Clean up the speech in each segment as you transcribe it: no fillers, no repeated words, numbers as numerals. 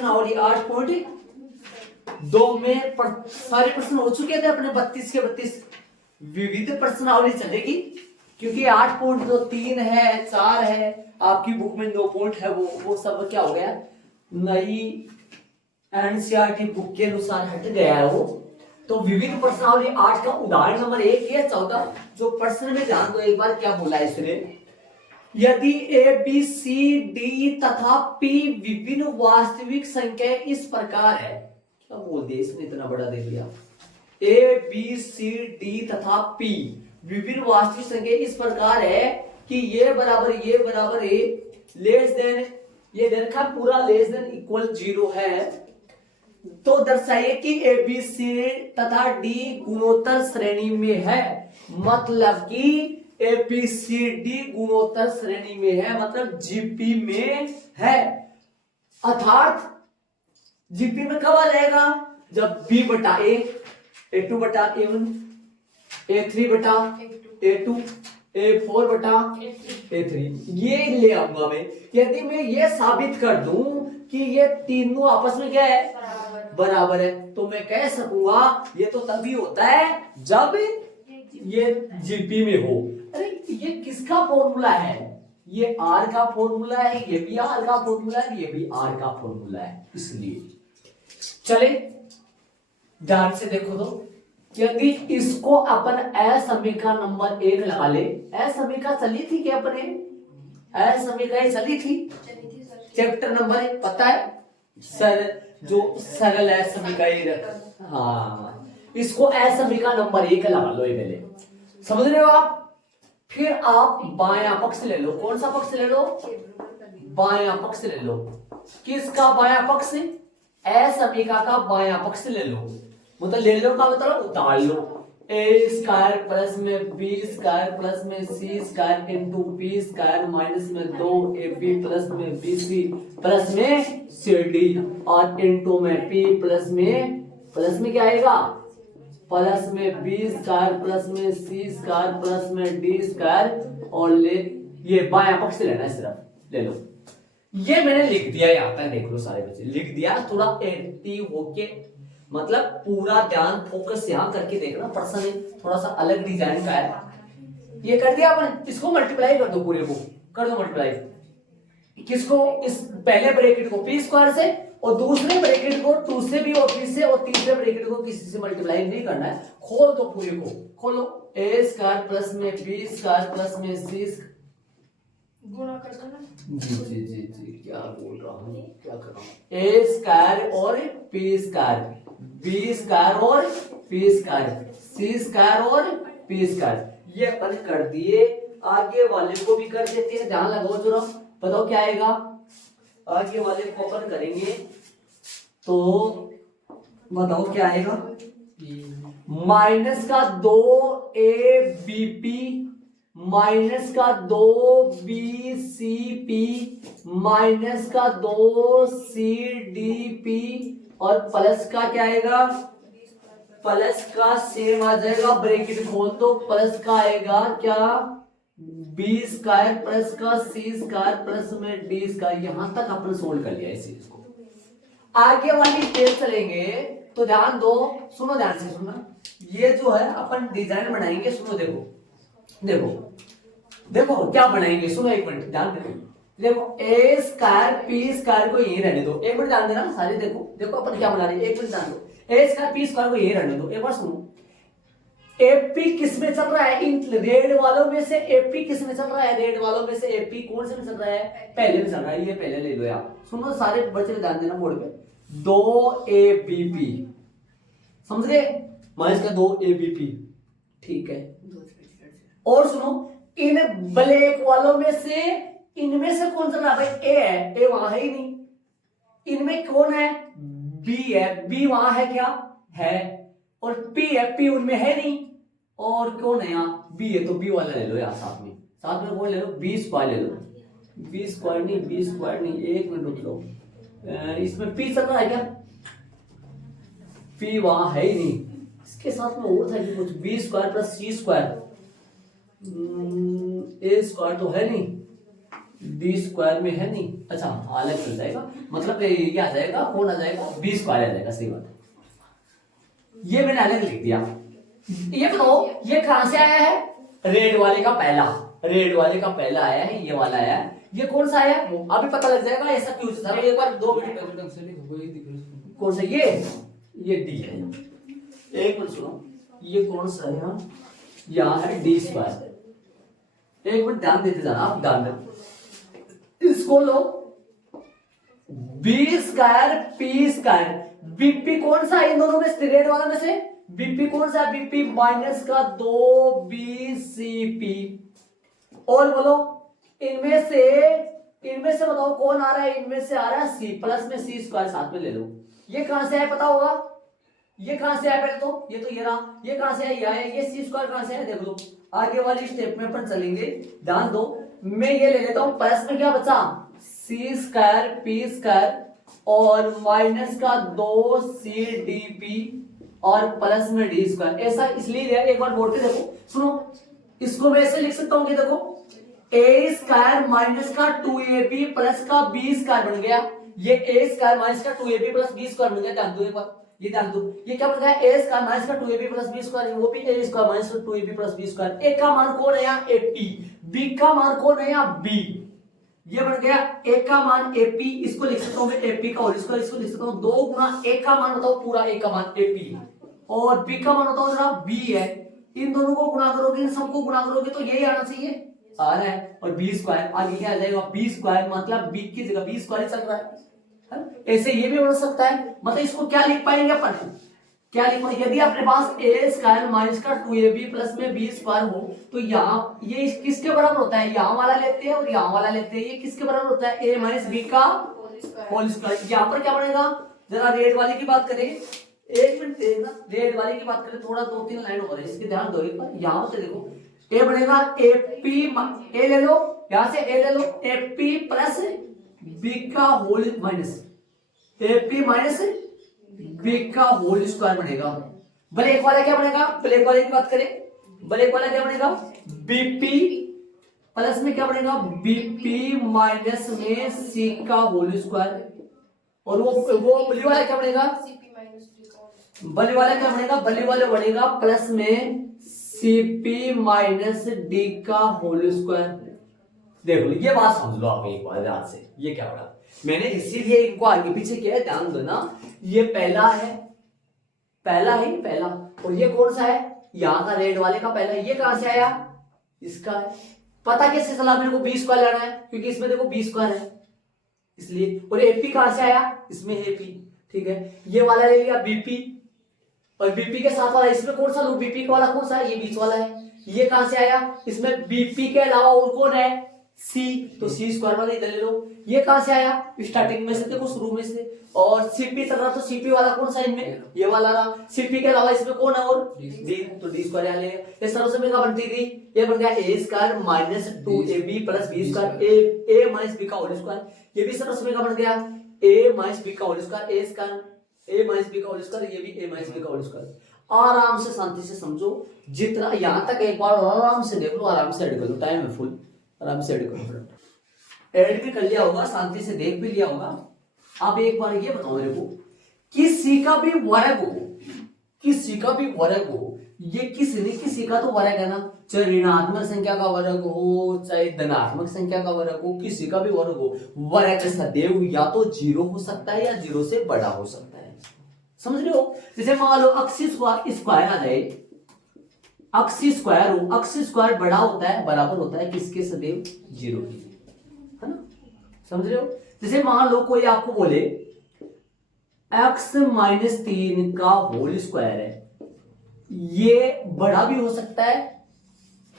प्रश्नावली 8.2 में सारे प्रश्न हो चुके थे अपने 32 के 32। विविध प्रश्नावली चलेगी क्योंकि 8.3 है, 4 है, आपकी बुक में 2 पॉइंट है, वो सब क्या हो गया, नई एनसीईआरटी बुक के अनुसार हट गया है वो। तो विविध प्रश्नावली 8 का उदाहरण नंबर 1 या 14 जो प्रश्न में ध्यान दो एक बार क्या बोला है इसने। यदि ए बी सी डी तथा पी विभिन्न वास्तविक संख्या इस प्रकार है, क्या बोल दिया इसने, इतना बड़ा दे दिया। ए बी सी डी तथा पी विभिन्न वास्तविक संख्या इस प्रकार है कि ये बराबर ए लेस देन ये देखा पूरा लेस देन इक्वल 0 है, तो दर्शाइए कि ए बी सी तथा डी गुणोत्तर श्रेणी में है। मतलब कि ए बी सी डी गुणोत्तर श्रेणी में है, मतलब जीपी में है। अर्थात जीपी में कब आ जाएगा, जब बी बटा ए टू बटा ए1, ए3 बटा ए2, ए4 बटा ए3, ये ले आऊंगा मैं। यदि मैं ये साबित कर दूं कि ये तीनों आपस में क्या है, बराबर है, तो मैं कह सकूंगा ये तो तभी होता है जब ये जीपी में हो। अरे ये किसका फॉर्मूला है, ये आर का फॉर्मूला है, ये भी आर का फॉर्मूला है, ये भी आर का फॉर्मूला है। इसलिए चले ध्यान से देखो तो, यदि इसको अपन असमीका नंबर 1 लगा ले, असमीका चली थी क्या अपने, असमीका चली थी चैप्टर नंबर 1 पता है सर, जो सरल असमीका रख, हाँ इसको असमीका नंबर 1 लगा लो ये पहले, समझ रहे हो आप। फिर आप बायां पक्ष ले लो, कौन सा पक्ष ले लो, बायां पक्ष ले लो। किसका बायां पक्ष, असमीका का बायां पक्ष ले लो। मतलब ले लो का मतलब उतार लो, ए स्क्वायर प्लस में बी स्क्वायर प्लस में c square into p square minus में 2 ए बी प्लस में बी सी प्लस में सी डी और इंटू में पी प्लस में क्या आएगा, प्लस में बी स्क्वायर प्लस में सी स्क्वायर प्लस में डी स्क्वायर, और ले ये बायां पक्ष से लेना है, सिर्फ ले लो। ये मैंने लिख दिया यहाँ तक, देख लो सारे बच्चे लिख दिया, थोड़ा एक्टिव होके मतलब पूरा ध्यान फोकस यहाँ करके देखना। प्रश्न थोड़ा सा अलग डिजाइन का है, ये कर दिया अपन, इसको मल्टीप्लाई कर दो, पूरे को कर दो मल्टीप्लाई, किसको, इस पहले ब्रैकेट को पी स्क्वायर से और दूसरे ब्रैकेट को 2 से भी और 3 से, और तीसरे ब्रैकेट को किसी से मल्टीप्लाई नहीं करना है। खोल दो पूरे को, खोलो, ए स्क्वायर प्लस में बी स्क्वायर प्लस में सी गुणा कर दो ना। जी क्या बोल रहा हूँ, क्या कर रहा हूँ, ए स्क्वायर और पी स्क्वायर, बी स्क्वायर और पी स्क्वायर, सी स्क्वायर और पी स्क्वायर, ये अपन कर दिए। आगे वाले को भी कर देते हैं, ध्यान लगाओ जरा, बताओ क्या आएगा। आगे वाले को अपन करेंगे तो बताओ क्या आएगा, माइनस का 2 ए बी पी माइनस का 2 बी सी पी माइनस का 2 सी डी पी और प्लस का क्या आएगा, प्लस का सेम आ जाएगा, ब्रैकेट खोल दो, प्लस का आएगा क्या, बी स्क्वायर प्लस का सी स्क्वायर प्लस में डी स्क्वायर। यहां तक अपन सोल्व कर लिया इस चीज को। आगे वाली स्टेप चलेंगे तो ध्यान दो, सुनो ध्यान से सुनना, ये जो है अपन डिजाइन बनाएंगे, सुनो देखो देखो देखो क्या बनाएंगे, सुनो एक मिनट ध्यान देखो, देखो ए स्क्वायर पी स्क्वायर को यही रहने दो, एक मिनट ध्यान देना सारे, देखो देखो अपन क्या बना रहे हैं, एक मिनट ध्यान दो, ए स्क्वायर पी स्क्वायर को यही रहने दो। एक बार सुनो, एपी किस में चल रहा है, इन रेड वालों में से एपी किस में चल रहा है, रेड वालों में से एपी कौन से में चल रहा है, पहले में चल रहा है, ये पहले ले लो यार। सुनो सारे बच्चे ध्यान देना बोर्ड पे, 2 ए बी पी, समझ गए, माइनस का 2 ए बी पी, ठीक है। और सुनो, इन ब्लैक वालों में से इनमें से कौन सा भाई, ए है, ए वहां है ही नहीं, इनमें कौन है, बी है, बी वहां है क्या है, और पी है, पी उनमें है नहीं, और कौन है यहाँ, बी है, तो बी वाला ले लो यार साथ में कौन ले लो, बी स्क्वायर ले लो, बी स्क्वायर नहीं, एक मिनट रुक लो, इसमें पी चल रहा है क्या, पी वहां है ही नहीं, इसके साथ में और था कि कुछ, B square plus C square, a square तो है नहीं, डी स्क्वायर में है नहीं, अच्छा अलग चल जाएगा, मतलब ये आ जाएगा, कौन आ जाएगा, बी स्क्वायर आ जाएगा, सही बात है। ये मैंने अलग लिख दिया। ये बताओ ये कहां से आया है, रेड वाले का पहला, रेड वाले का पहला आया है, ये वाला आया है, ये कौन सा आया, अभी पता लग जाएगा ऐसा क्यों था। एक बार 2 मिनट, कौन सा ये डी है, एक मिनट सुनो, ये कौन सा है, यहाँ है डी स्क्वायर, एक मिनट ध्यान देते जाना आप, ध्यान दो, इसको लो b square p square, b p कौन सा है इन दोनों में से, रेड वाला में से बीपी कौन सा है, बीपी माइनस का 2bcp, और बोलो इनमें से बताओ कौन आ रहा है, इनमें से आ रहा है सी, प्लस में सी स्क्वायर साथ में ले लो। ये कहां से आया पता होगा, ये कहां से आया पहले तो, ये तो ये रहा, ये कहां से आया, ये सी स्क्वायर कहां से आया देख लो, आगे वाली स्टेप में अपन चलेंगे, ध्यान दो। मैं ये ले लेता हूं, प्लस में क्या बचा, सी स्क्वायर पी स्क्वायर और माइनस का 2cdp और प्लस में डी स्क्वायर, ऐसा इसलिए दिया, एक बार बोल के देखो, सुनो इसको मैं ऐसे लिख सकता हूं कि देखो ए स्क्वायर माइनस का 2ab प्लस का बी स्क्वायर बन गया, ये ए स्क्वायर माइनस का 2ab प्लस बी स्क्वायर बन गया, ध्यान दो एक बार, ये ध्यान दो, ये क्या बन गया, ए स्क्वायर माइनस का 2ab प्लस बी स्क्वायर, वो भी ए स्क्वायर माइनस का 2ab प्लस बी स्क्वायर, ए का मान कौन है यहाँ ap, बी का मान कौन है यहाँ b, ये बन गया a का मान ap, इसको लिख सकता हूं मैं ap का, और इसको लिख सकता हूं 2 गुना a का मान बताओ पूरा a का मान ap, और b का मान बताओ जरा b है, इन दोनों को गुणा करोगे, इन सबको गुणा करोगे तो यही आना चाहिए, आ रहा है, और बी स्क्वायर आगे क्या आ जाएगा, बी स्क्वायर मतलब बी की जगह बी स्क्वायर चल रहा है, ऐसे ये भी बन सकता है, मतलब इसको क्या लिख पाएंगे अपन, क्या लिख पाएंगे, यदि अपने पास ए स्क्वायर माइनस का 2ab प्लस में बी स्क्वायर हो तो यहाँ ये किसके बराबर होता है, यहाँ वाला लेते हैं और यहाँ वाला लेते हैं, ये किसके बराबर होता है, ए माइनस बी का होल स्क्वायर। यहाँ पर क्या बनेगा, जरा रेड वाले की बात करें, एक मिनट देखना, रेड वाले की बात करें, थोड़ा 2-3 लाइन हो रही है, इसके ध्यान दो एक बार, यहाँ से देखो ए बनेगा एपी, ए ले लो यहां से, ए ले लो एपी प्लस बी का whole minus AP minus B का होल स्क्वायर बनेगा। ब्लैक वाला क्या बनेगा, ब्लैक वाले की बात करें, ब्लैक वाला क्या बनेगा, बीपी प्लस में क्या बनेगा, बीपी माइनस में सी का होल स्क्वायर, और वो ब्लू वाला क्या बनेगा, ब्लू वाला क्या बनेगा, ब्लू वाला बनेगा प्लस में सीपी माइनस डी का होल स्क्वायर। देख लो ये बात समझ लो आप एक बार ध्यान से, ये क्या होगा, मैंने इसीलिए इनको आगे पीछे किया है, ध्यान दो ना, ये पहला है, पहला है पहला, और ये कौन सा है, यहाँ का रेड वाले का पहला, ये कहां से आया, इसका है, पता कैसे चला मेरे को बी स्क्वायर लेना है, क्योंकि इसमें देखो बी स्क्वायर है इसलिए, और एपी कहां से आया, इसमें एपी, ठीक है, ये वाला ले लिया बीपी, और बीपी के साथ वाला इसमें कौन सा लूं, बीपी वाला कौन सा है, ये बीच वाला है, ये कहां से आया, इसमें बीपी के अलावा और कौन है, सी, तो सी स्क्वायर वाला इधर ले लो, ये कहां से आया, स्टार्टिंग में से देखो, शुरू में से, और सीपी चल रहा तो सीपी वाला कौन सा इनमें, ये वाला रहा, सीपी के अलावा इसमें कौन है और डी, तो डी स्क्वायर यहाँ लेगा, इस तरह से मेरा बनती थी, ये बन गया a square minus 2ab plus b square, a minus B का होल स्क्वायर, ये भी सरस में बन गया ए माइनस बी का whole square, a square a minus B का होल स्क्वायर, ये भी ए माइनस बी का होल स्क्वायर। आराम से शांति से समझो, जितना यहां तक एक बार आराम से देख लो, आराम से ऐड कर लो, टाइम है फुल, आराम से ऐड करो, ऐड भी कर लिया होगा, शांति से देख भी लिया होगा। अब एक बार ये बताओ मेरे को, किसी का भी वर्ग हो, किसी का भी वर्ग हो, ये किसी ने किसी का तो वर्ग है ना, चाहे ऋणात्मक संख्या का वर्ग हो चाहे धनात्मक संख्या का वर्ग हो, किसी का भी वर्ग हो, वर्ग सदैव या तो 0 हो सकता है या 0 से बड़ा हो सकता है, समझ रहे हो। जैसे मान लो अक्सी स्क्वायर आ जाए, अक्सी स्क्वायर हो, अक्सी स्क्वायर बड़ा होता है, बराबर होता है किसके, सदैव 0 के, है ना, समझ रहे हो। जैसे मान लो कोई आपको बोले x माइनस 3 का होल स्क्वायर है, ये बड़ा भी हो सकता है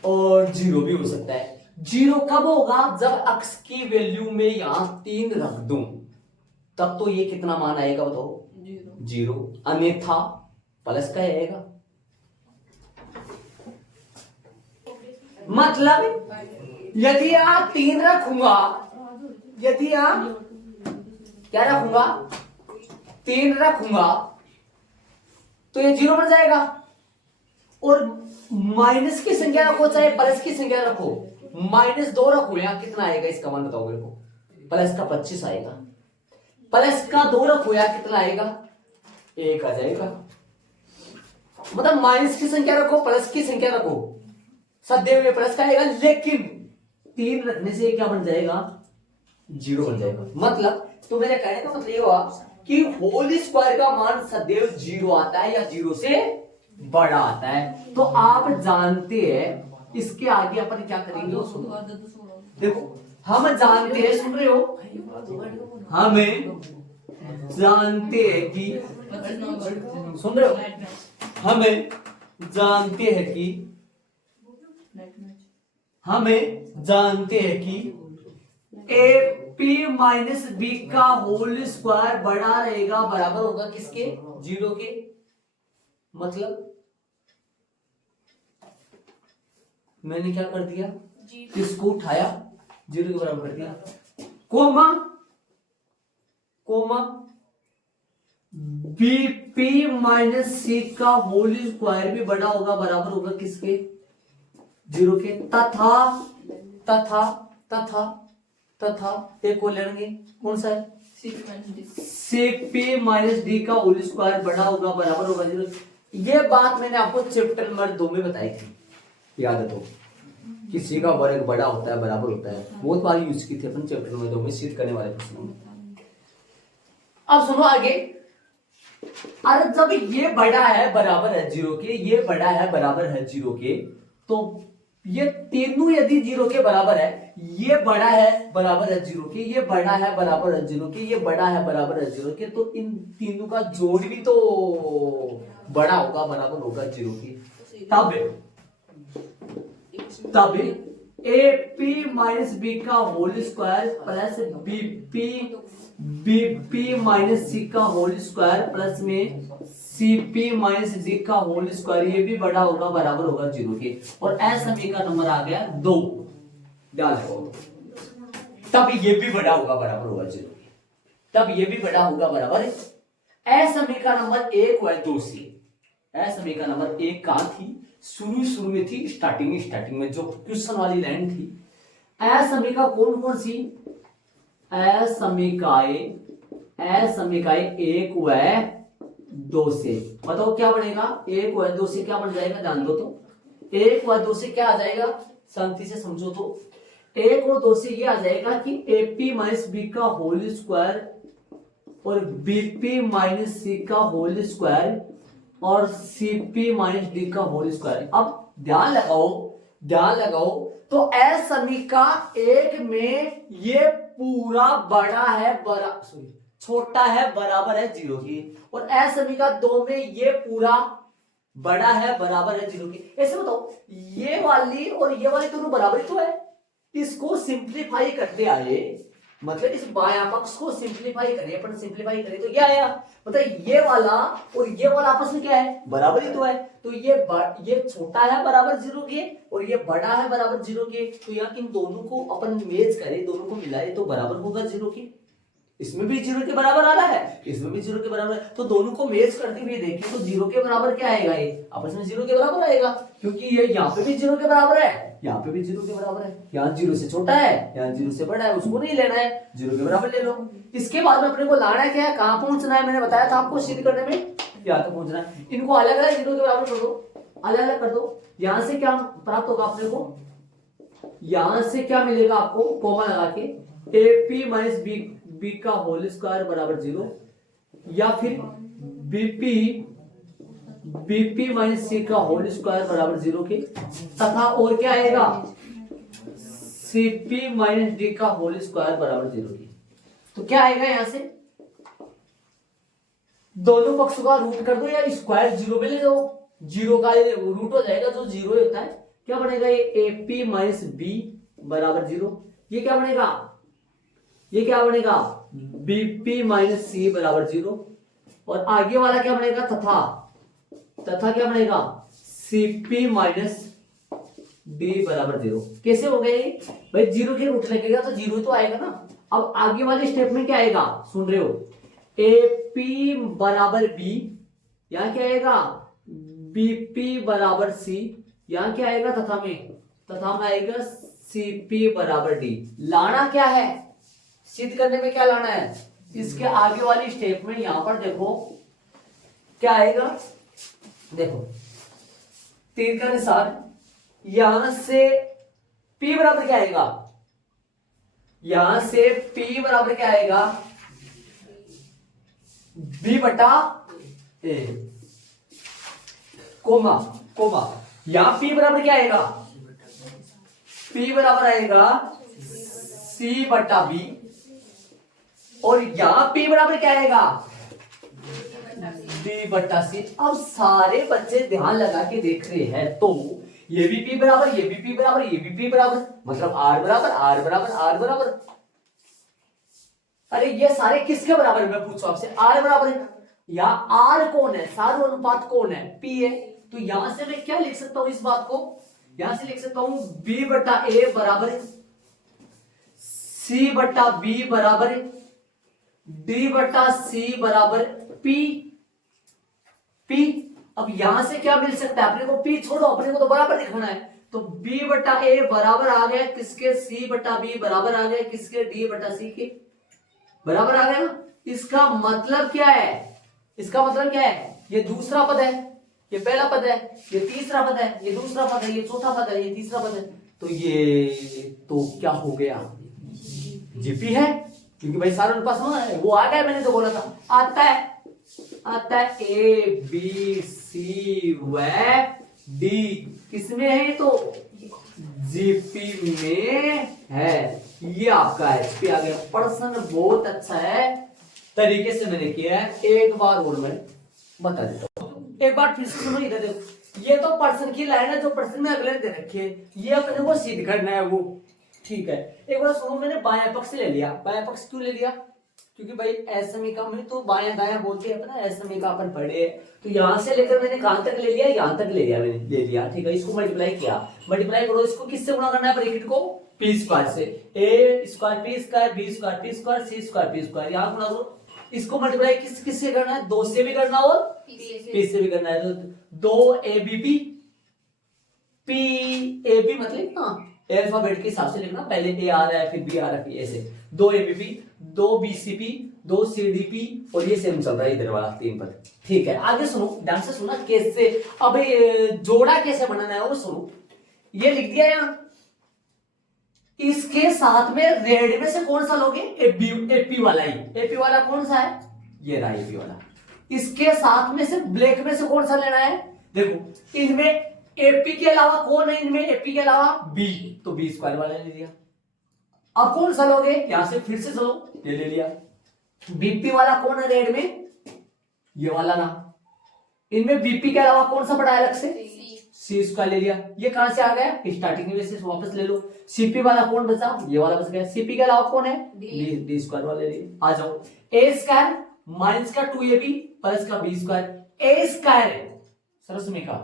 और 0 भी हो सकता है। 0 कब होगा, जब x की वैल्यू में यहां 3 रख दूं, तब तो ये कितना मान आएगा बताओ, 0, अन्यथा प्लस का आएगा। मतलब यदि आप 3 रखूंगा, यदि आप क्या रखूंगा, 3 रखूंगा तो ये 0 बन जाएगा, और माइनस की संख्या रखो चाहे प्लस की संख्या रखो, -2 रखो, यहाँ कितना आएगा इसका मान बताओ मेरे को। प्लस का 25 आएगा, प्लस का 2 रखो, यहाँ कितना आएगा 1 आ जाएगा। मतलब माइनस की संख्या रखो, प्लस की संख्या रखो, सदैव ये प्लस का आएगा, लेकिन 3 रखने से क्या बन जाएगा 0 बन जाएगा। मतलब तो मेरे कहने का मतलब ये हुआ कि होल स्क्वायर का मान सदैव 0 आता है या 0 से बड़ा आता है। तो आप जानते हैं इसके आगे अपन क्या करेंगे देखो, हम जानते हैं, सुन रहे हो, हमें जानते हैं कि, सुन रहे हो, हमें जानते हैं कि, हमें जानते हैं कि AP माइनस बी का होल स्क्वायर बड़ा रहेगा, बराबर होगा किसके 0 के। मतलब मैंने क्या कर दिया, किसको उठाया 0 के बराबर कर दिया, coma coma BP minus c का होल स्क्वायर भी बड़ा होगा, बराबर होगा किसके 0 के। तथा तथा तथा तथा एक को लेंगे, कौन सा है CP माइनस डी का होल स्क्वायर बड़ा होगा, बराबर होगा 0। ये बात मैंने आपको चैप्टर नंबर 2 में बताई थी, याद है तो, किसी का वर्ग बड़ा होता है, बराबर होता है, बहुत बार यूज की थी अपन चैप्टर नंबर 2 में सिद्ध करने वाले प्रश्नों में। अब सुनो आगे, अरे जब ये बड़ा है बराबर है 0 के, ये बड़ा है बराबर है 0 के, तो ये तीनों यदि 0 के बराबर है, ये बड़ा है बराबर है 0 के, ये बड़ा है बराबर है 0 के, ये बड़ा है बराबर है 0 के, तो इन तीनों का जोड़ भी तो बड़ा होगा, बराबर होगा 0 के। तब AP माइनस बी का whole square plus BP minus c का होल स्क्वायर प्लस में CP माइनस डी का होल स्क्वायर, ये भी बड़ा होगा, बराबर होगा 0 के। और समीकरण का नंबर आ गया 2, ध्यान रखो, तब ये भी बड़ा होगा, बराबर होगा 0 के, तब ये भी बड़ा होगा, बराबर है। समीकरण नंबर 1 व 2 से, समीकरण नंबर 1 कहां थी, शुरू में थी, स्टार्टिंग में जो क्वेश्चन वाली लाइन थी। समीकरण कौन सी, समीकरण 1 व 2 से, बताओ क्या बनेगा, 1 व 2 से क्या बन जाएगा, ध्यान दो तो, 1 व 2 से क्या आ जाएगा, शांति से समझो तो, 1 और 2 से ये आ जाएगा कि AP माइनस बी का होल स्क्वायर और BP माइनस सी का होल स्क्वायर और CP माइनस डी का होल स्क्वायर। अब ध्यान लगाओ तो समीकरण 1 में ये पूरा बड़ा है, छोटा है, बराबर है 0 की, और समीकरण 2 में ये पूरा बड़ा है, बराबर है 0 की। ऐसे बताओ, ये वाली और ये वाली दोनों बराबर तो है, इसको सिंप्लीफाई करते आए, मतलब इस बायां पक्ष को सिंप्लीफाई करें, अपन सिंप्लीफाई करें तो क्या आया, मतलब ये वाला और ये वाला आपस में क्या है, बराबर ही तो है। तो ये छोटा है बराबर 0 के और ये बड़ा है बराबर 0 के, तो यहाँ इन दोनों को अपन मेज करें, दोनों को मिलाए तो बराबर होगा 0 के। इसमें भी 0 के बराबर आ रहा है, इसमें भी 0 के बराबर है, तो दोनों को मेज करते हुए देखें तो 0 के बराबर क्या आएगा, ये आपस में 0 के बराबर आएगा, क्योंकि ये यहाँ पे भी 0 के बराबर है, यहाँ पे भी 0 के बराबर है, यहाँ 0 से छोटा है, यहाँ 0 से बड़ा है, उसको नहीं लेना है, 0 के बराबर ले लो। इसके बाद में अपने को लाना क्या है, कहाँ पहुंचना है, मैंने बताया था आपको सिद्ध करने में, यहाँ तक पहुंचना है। इनको अलग अलग 0 के बराबर कर दो, अलग अलग कर दो। यहाँ से क्या प्राप्त होगा अपने को, यहां से क्या मिलेगा आपको, कॉमा लगा के AP माइनस बी का होल स्क्वायर बराबर 0, या फिर BP माइनस सी का होल स्क्वायर बराबर 0 के, तथा और क्या आएगा CP माइनस डी का होल स्क्वायर बराबर 0 के। तो क्या आएगा यहां से, दोनों पक्षों का रूट कर दो या स्क्वायर 0 में ले जाओ, 0 का रूट हो जाएगा जो 0 होता है। क्या बनेगा, ये AP माइनस बी बराबर 0, ये क्या बनेगा, ये क्या बनेगा BP माइनस सी बराबर 0, और आगे वाला क्या बनेगा, तथा क्या बनेगा CP माइनस डी बराबर 0। कैसे हो गए भाई, 0 के रूट लगेगा तो 0 तो आएगा ना। अब आगे वाले स्टेप में क्या आएगा, सुन रहे हो, AP बराबर B, यहां क्या आएगा BP बराबर C, यहां क्या आएगा, तथा में आएगा सी पी बराबर डी। लाना क्या है, सिद्ध करने में क्या लाना है, इसके आगे वाली स्टेप में यहां पर देखो क्या आएगा, देखो तीर के अनुसार यहां से P बराबर क्या आएगा, यहां से P बराबर क्या आएगा, B बटा ए, कोमा कोमा, यहां P बराबर क्या आएगा, P बराबर आएगा C बटा B, और यहां P बराबर क्या आएगा, D बटा C। अब सारे बच्चे ध्यान लगा के देख रहे हैं, तो ये भी P बराबर, ये भी P बराबर, ये भी P बराबर, मतलब R बराबर R बराबर R बराबर। अरे ये सारे किसके बराबर है, मैं पूछूं आपसे, R बराबर है। यहाँ R कौन है, सार अनुपात कौन है, P है। तो यहां से मैं क्या लिख सकता हूं इस बात को, यहां से लिख सकता हूं B बटा A बराबर C बटा B बराबर D बटा C बराबर P। अब यहां से क्या मिल सकता है, अपने को P छोड़ो, अपने को तो बराबर दिखाना है, तो B बटा A बराबर आ गया किसके, C बटा B बराबर आ गया किसके, D बटा C के बराबर आ गया ना। इसका मतलब क्या है, इसका मतलब क्या है, ये दूसरा पद है, ये पहला पद है, ये तीसरा पद है, ये दूसरा पद है, ये चौथा पद है, ये तीसरा पद है, तो ये तो क्या हो गया, जीपी है, क्योंकि भाई सारे पास है, वो आ गया, मैंने तो बोला था आता है ए बी सी व डी, किसमें है, ये तो जीपी में है, ये आपका एचपी आ गया। प्रश्न बहुत अच्छा है, तरीके से मैंने किया है, एक बार और मैं बता देता हूँ, एक बार फिर से सुनो, इधर देखो, ये तो प्रश्न की लाइन है जो प्रश्न में अगले दे रखी है, ये अपने को सिद्ध करना है वो, ठीक है। एक बार सुनो, मैंने बायां पक्ष ले लिया, बायां पक्ष क्यों ले लिया, क्योंकि भाई असमीका में तो बायां दायां बोलते हैं अपना, असमीका अपन पढ़े, तो यहां से लेकर मैंने कहां तक ले लिया, यहां तक ले लिया, मैंने ले लिया, ठीक है। इसको मल्टीप्लाई किया, मल्टीप्लाई करो, इसको किससे गुणा करना है, ब्रैकेट को पी स्क्वायर से, a square p square, b square p square, c square p square, यहां गुणा करो। इसको मल्टीप्लाई किससे करना है, 2 से भी करना और पी से भी करना है, तो 2 ए B P P A B, मतलब हाँ अल्फाबेट के हिसाब से लिखना, पहले ए आ रहा है फिर बी आ रहा है, ऐसे 2 एबीपी 2 बीसीपी 2 सीडीपी, और ये सेम चल रहा है इधर वाला 3 पद, ठीक है। आगे सुनो, ध्यान से सुना, कैसे अब जोड़ा कैसे बनाना है वो सुनो, ये लिख दिया यहाँ, इसके साथ में रेड में से कौन सा लोगे, एपी वाला ही, एपी वाला कौन सा है, ये रहा एपी वाला। इसके साथ में से ब्लैक में से कौन सा लेना है, देखो इनमें एपी के अलावा कौन है, इनमें एपी के अलावा बी, तो बी स्क्वायर वाला ले लिया। अब कौन सा लोगे, यहां से फिर से चलो, ये ले लिया। बीपी वाला कौन है रेड में, ये वाला ना, इनमें बीपी के अलावा कौन सा पड़ा है अलग से, सी स्क्वायर ले लिया। ये कहां से आ गया, स्टार्टिंग में से वापस ले लो। सीपी वाला कौन बचा, ये वाला बच गया। सीपी के अलावा कौन है, डी स्क्वायर वाले ले लिया। आ जाओ, ए स्क्वायर माइनस का 2ab प्लस का बी स्क्वायर, ए स्क्वायर सरस्मी का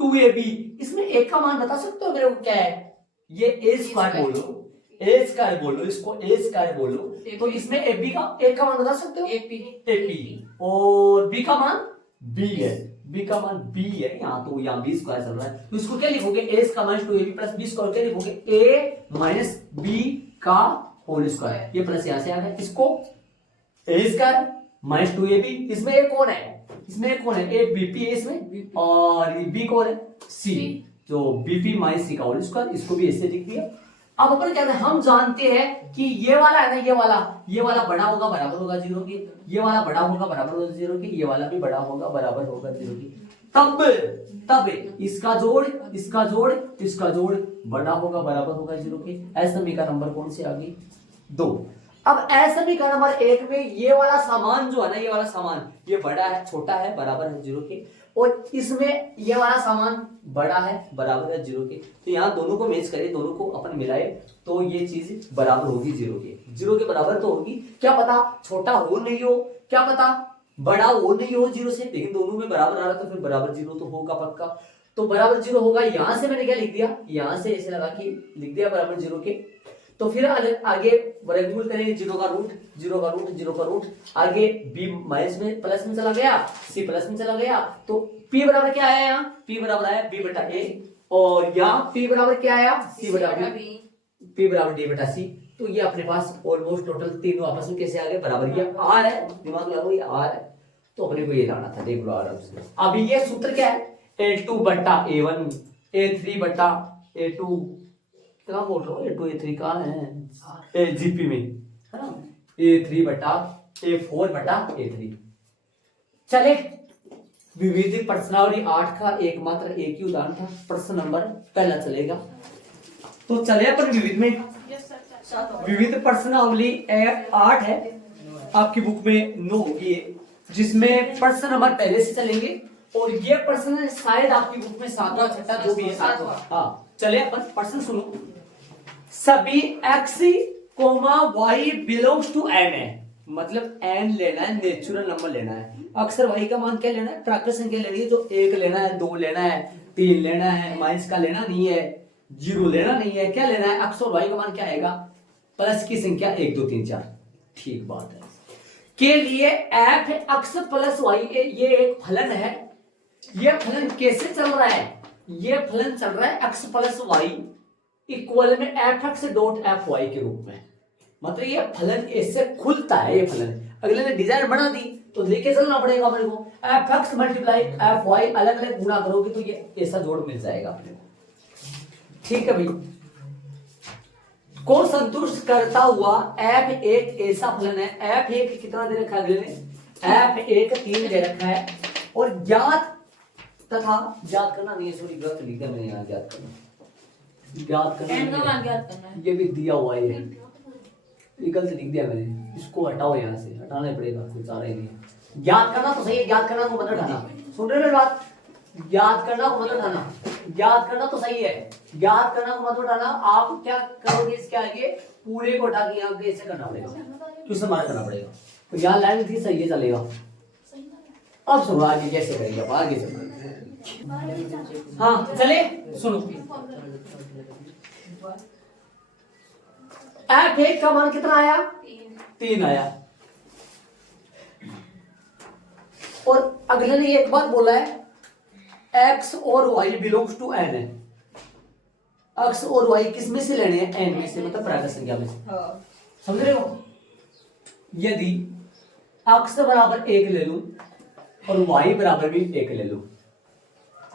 2ab, इसमें एक का मान बता सकते हो मेरे को क्या है, ये ए स्क्वायर बोलो, ए स्क्वायर बोलो, इसको ए स्क्वायर बोलो, तो इसमें एबी का एक का मान बता सकते हो, एपी, और बी का मान बी है, बी का मान बी है, यहाँ तो यहाँ बी स्क्वायर चल रहा है, तो इसको क्या लिखोगे, ए का minus 2ab plus b square, क्या लिखोगे, ए माइनस बी का होल स्क्वायर, ये प्लस यहाँ से आ गया, इसको ए स्क्वायर माइनस 2ab, इसमें ए कौन है, इसमें कौन है, ए बीपी है इसमें, और बी कौन है, सी, जो बीपी माइनस सी का होल स्क्वायर, इसको भी ऐसे लिख दिया। अब अपन क्या, हम जानते हैं कि ये वाला है ना, ये वाला बड़ा होगा बराबर होगा 0 के, ये वाला बड़ा होगा बराबर होगा 0 के, ये वाला भी बड़ा होगा बराबर होगा 0 के, तब इसका जोड़ इसका जोड़ बड़ा होगा बराबर होगा 0 के। एसएमई का नंबर कौन से आ गई, 2। अब एसएमई का नंबर 1 में ये वाला सामान जो है ना, ये वाला सामान ये बड़ा है छोटा है बराबर है 0 के, और इसमें ये वाला सामान बड़ा है बराबर है 0 के, तो यहाँ दोनों को मैच करें, दोनों को अपन मिलाए तो ये चीज बराबर होगी 0 के बराबर तो होगी। क्या पता छोटा हो नहीं हो, क्या पता बड़ा हो नहीं हो 0 से, लेकिन दोनों में बराबर आ रहा तो फिर बराबर 0 तो होगा पक्का, तो बराबर 0 होगा। यहां से मैंने क्या लिख दिया, यहां से ऐसे लगा कि लिख दिया बराबर 0 के, तो फिर आगे वर्गमूल करेंगे 0 का रूट, आगे b माइनस में प्लस में चला गया, c प्लस में चला गया, तो p बराबर क्या आया यहाँ, p बराबर आया b बटा a, और यहाँ P बराबर क्या आया, C बराबर P बराबर D बटा C। तो ये अपने पास ऑलमोस्ट टोटल तीनों आपस में कैसे आ गए बराबर, ये R है, दिमाग लगाओ ये R है, तो अपने को ये लाना था, देख लो आराम से। अभी ये सूत्र क्या है, A2 बटा A1 A3 बटा A2, क्या बोल रहा हूँ, A2 A3 कहाँ है, जीपी में है ना, A3 बटा A4 बटा A3। चले, विविध प्रश्नावली 8 का एकमात्र एक ही उदाहरण था, प्रश्न नंबर पहला चलेगा। तो चले अपन विविध में, विविध प्रश्नावली 8 है आपकी बुक में 9 होगी, जिसमें प्रश्न नंबर पहले से चलेंगे, और ये प्रश्न शायद आपकी बुक में 7वां 6वां जो भी है 7वां। हाँ चले अपन प्रश्न सुनो। सभी x, y belongs to n है, मतलब n लेना है, नेचुरल नंबर लेना है। अक्सर y का मान क्या लेना है, प्राकृत संख्या लेनी है, जो 1 लेना है, 2 लेना है, 3 लेना है, माइनस का लेना नहीं है, 0 लेना नहीं है, क्या लेना है, x और y का मान क्या आएगा, प्लस की संख्या 1 2 3 4। ठीक बात है। के लिए f x प्लस y ये एक फलन है। ये फलन कैसे चल रहा है, ये फलन चल रहा है x प्लस y इक्वल में fx डॉट fy के रूप में, मतलब ये फलन ऐसे खुलता है। ये फलन अगले ने डिजाइन बना दी तो लेके चलना पड़ेगा अपने को, fx मल्टीप्लाई fy अलग अलग गुणा करोगे तो ये ऐसा जोड़ मिल जाएगा अपने को। ठीक है भाई, को संतुष्ट करता हुआ f एक ऐसा फलन है, f एक कितना दे रखा है अगले ने, f एक 3 दे रखा है, और ज्ञात तथा ज्ञात करना नहीं है, सॉरी गलत लिख दिया मैंने, यहाँ ज्ञात करना ये भी दिया हुआ है, ये गलत लिख दिया मैंने, इसको हटाओ, यहाँ से हटाना पड़ेगा, कुछ आ रहा ही नहीं। ज्ञात करना तो सही है, ज्ञात करना को मत हटाना, सुन रहे हो बात, ज्ञात करना को मत हटाना, ज्ञात करना तो सही है, ज्ञात करना को मत हटाना। आप क्या करोगे इसके आगे, पूरे को हटा के यहाँ पे ऐसे करना पड़ेगा, क्वेश्चन मार्क करना पड़ेगा, तो यहाँ लाइन थी सही है, चलेगा। अब सुनो आगे कैसे करेंगे, आगे चलो। हाँ चले सुनो, f1 का मान कितना आया, 3 आया, और अगले ने एक बात बोला है, x और y बिलोंग्स टू n है, x और y किस में से लेने हैं, n में से, मतलब प्राकृत संख्या में से, समझ रहे हो। यदि x बराबर 1 ले लूं और y बराबर भी 1 ले लूं,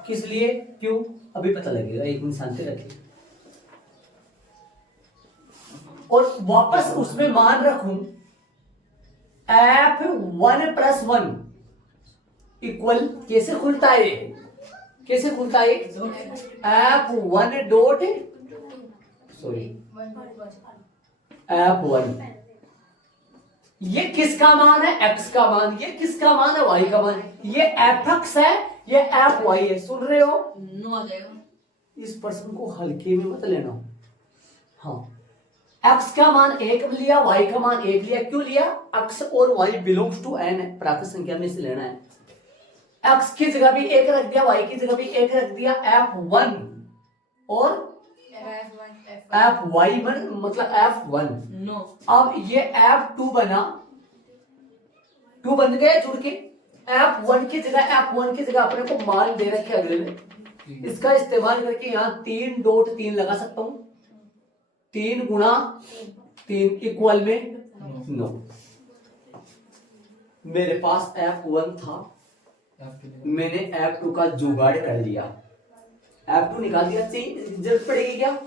किस लिए, क्यों, अभी पता लगेगा, एक मिनट शांति रखिए, और वापस उसमें मान रखूं f1 प्लस 1 इक्वल, कैसे खुलता है, कैसे खुलता है, f1 डॉट सॉरी f1, ये किसका मान है, x का मान, ये किसका मान है, y का मान, ये fx है, ये fy है, सुन रहे हो, इस प्रश्न को हल्के में मत लेना। हाँ, x का मान 1 लिया, y का मान 1 लिया, क्यों लिया, x और y बिलोंग्स टू n है, प्राकृत संख्या में से लेना है, x की जगह भी 1 रख दिया, y की जगह भी 1 रख दिया, f1 और fy मतलब f1, अब ये f2 बना, 2 बन गए जुड़ के, f1 की जगह अपने को मान दे रखे अगले में, इसका इस्तेमाल करके यहाँ 3 डॉट 3 लगा सकता हूं, 3 गुणा 3 इक्वल में 9, मेरे पास f1 था, मैंने f2 का जुगाड़ कर लिया, f2 निकाल दिया, जरूरत पड़ेगी क्या,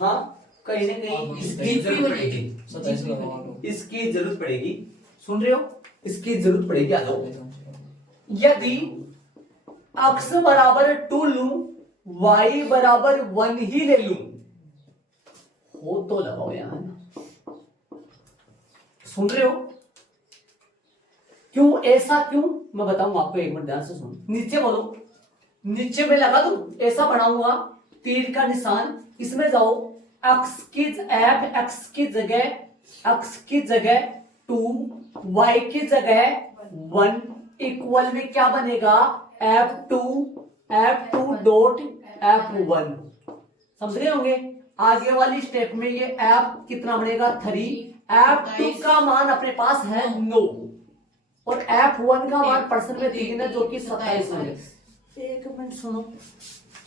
हाँ कहीं ना कहीं इसकी जरूरत पड़ेगी, सुन रहे हो, इसकी जरूरत पड़ेगी। आ जाओ, यदि x बराबर 2 लूं, y बराबर 1 ही ले लूं, हो तो लगाओ यहां, सुन रहे हो, क्यों ऐसा, क्यों मैं बताऊंगा आपको, एक मिनट ध्यान से सुनो, नीचे बोलो, नीचे में लगा दूं, ऐसा बनाऊंगा, तीर का निशान, इसमें जाओ, x की जगह 2, y की जगह 1 इक्वल में क्या बनेगा, f2 डॉट f1, समझ रहे होंगे। आगे वाली स्टेप में ये f कितना बनेगा, 3, f2 का मान अपने पास है 9 और f1 का मान परसेंट में 3 है, जो कि 27 है। एक मिनट सुनो,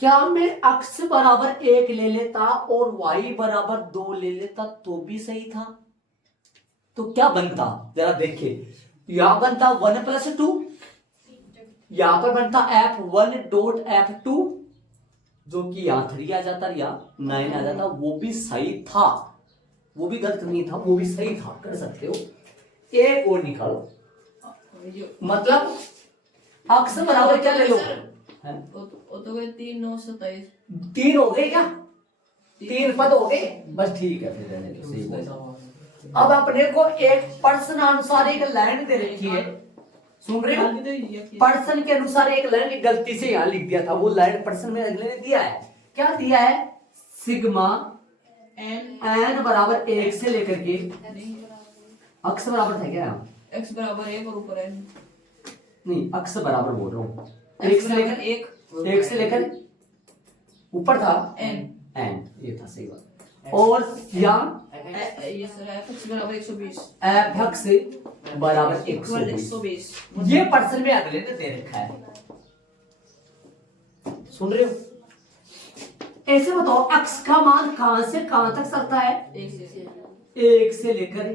क्या मैं x बराबर 1 ले लेता और y बराबर 2 ले लेता तो भी सही था? तो क्या बनता जरा देखिए, यहां बनता 1+2, यहां पर बनता f1.f2 जो कि यहाँ 3 आ जाता या 9 आ जाता, वो भी सही था, वो भी गलत नहीं था, वो भी सही था, कर सकते हो। एक और निकालो, मतलब x बराबर क्या ले लो, वो तो गए 3 9 27 3 हो गए क्या, 3 पद हो गए, बस ठीक है फिर रहने दो, सही बोला। अब अपने को एक पर्सन अनुसार एक लाइन दे रखी है, सुन रहे हो, पर्सन के अनुसार एक लाइन गलती से यहाँ लिख दिया था, वो लाइन पर्सन में अगले ने दिया है, क्या दिया है, सिग्मा n बराबर 1 से लेकर के x बराबर था क्या यहाँ, x बराबर 1 और ऊपर n नहीं x बराबर बोल रहा हूँ, 1 से लेकर ऊपर था n, ये था सही बात। और यहाँ ये सर f बराबर 120 f बराबर 120, ये पर्सन में अगले ने दे रखा है, सुन रहे हो। ऐसे बताओ x का मान कहां से कहां तक सकता है, 1 से लेकर,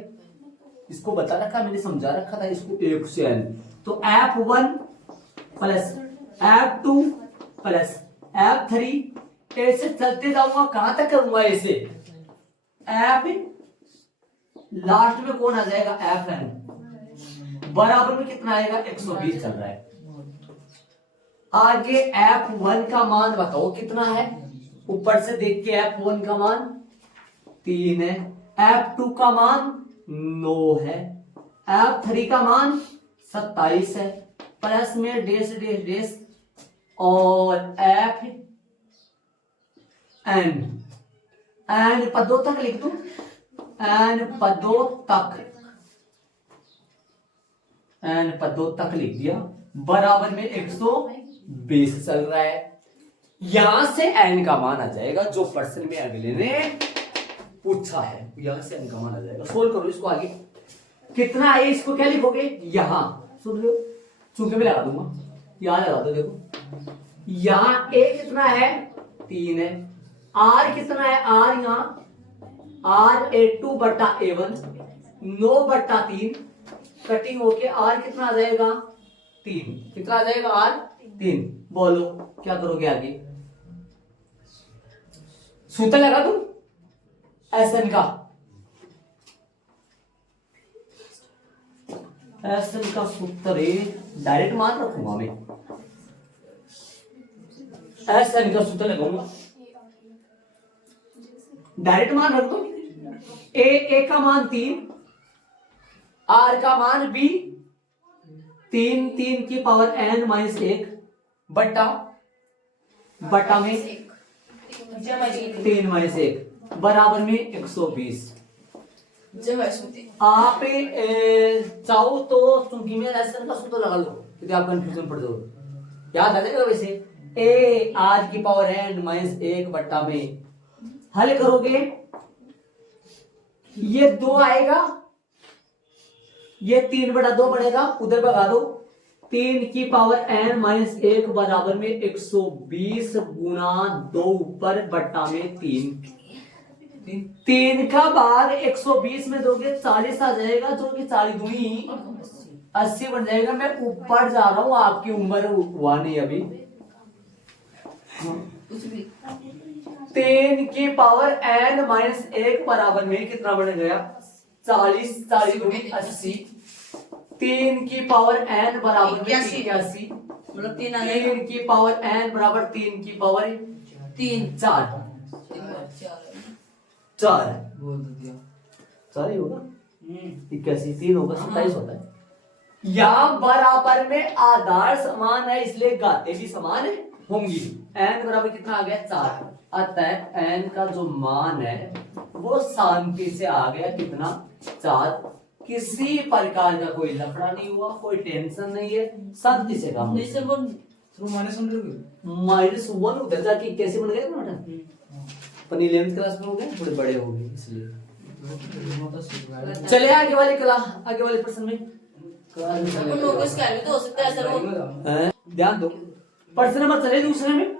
इसको बता रखा मैंने, समझा रखा था इसको, 1 से n, तो f1 plus f2 plus f3, ऐसे चलते जाऊंगा, कहां तक करूंगा ऐसे, f लास्ट में कौन आ जाएगा, fn बराबर में कितना आएगा, 120 चल रहा है। आगे f1 का मान बताओ कितना है, ऊपर से देख के f1 का मान 3 है, f2 का मान 9 है, f3 का मान 27 है, प्लस में डेस डेस डेस, और f n पदों तक लिख दूं, n पदों तक लिख दिया, बराबर में 120 चल रहा है। यहां से n का मान आ जाएगा जो पर्सन में अगले ने पूछा है, यहां से n का मान आ जाएगा। सोल्व करो इसको, आगे कितना है इसको क्या लिखोगे, यहां सुन रहे हो, चूंकि मैं लगा दूंगा, यहां लगा दो, देखो यहां a कितना है, 3 है, r कितना है, r यहाँ r a2 बटा a1, 9 बटा 3, कटिंग होके r कितना आ जाएगा, 3, कितना आ जाएगा r 3, बोलो क्या करोगे आगे, सूत्र लगा दूं SN का, SN का सूत्र डायरेक्ट मान रखूंगा मैं, SN का सूत्र लगाऊंगा, डायरेक्ट मान रख दो, ए का मान 3, r का मान b, 3 की पावर n माइनस 1 बटा में 3 माइनस 1 बराबर में 120। आप चाहो तो चूंकि मैं SN का सूत्र लगा लो, क्योंकि आप कंफ्यूजन पड़ जाओ, याद आ जाएगा वैसे, a r की पावर n माइनस 1 बटा में, हल करोगे ये 2 आएगा, ये 3 बटा 2 बनेगा, उधर भगा दो, 3 की पावर n माइनस 1 बराबर में 120 गुना 2 ऊपर बटा में 3 का भाग 120 में दोगे 40 आ जाएगा, जो कि 40 दूनी 80 बन जाएगा। मैं ऊपर जा रहा हूं, आपकी उम्र हुआ नहीं अभी। 3 की पावर n माइनस 1 बराबर में कितना बन गया, 40, 40 दूनी 80, 3 की पावर n बराबर 81, मतलब 3 आ 3 की पावर n बराबर 3 की पावर 4 बोल दिया, 4 ही होगा, 81 3 होगा 27 होता है। या बराबर में आधार समान है, इसलिए गाते भी समान होंगी। n बराबर कितना आ गया, 4, अतः n का जो मान है वो शांति से आ गया कितना, 4। किसी प्रकार का कोई लफड़ा नहीं हुआ, कोई टेंशन नहीं है, शांति से काम। -1 उधर जाके कैसे बन गए ना, अपन 11th क्लास में हो गए, थोड़े बड़े हो गए इसलिए। चले आगे वाली कला, आगे वाले प्रश्न में ध्यान दो। प्रश्न नंबर चले दूसरे में,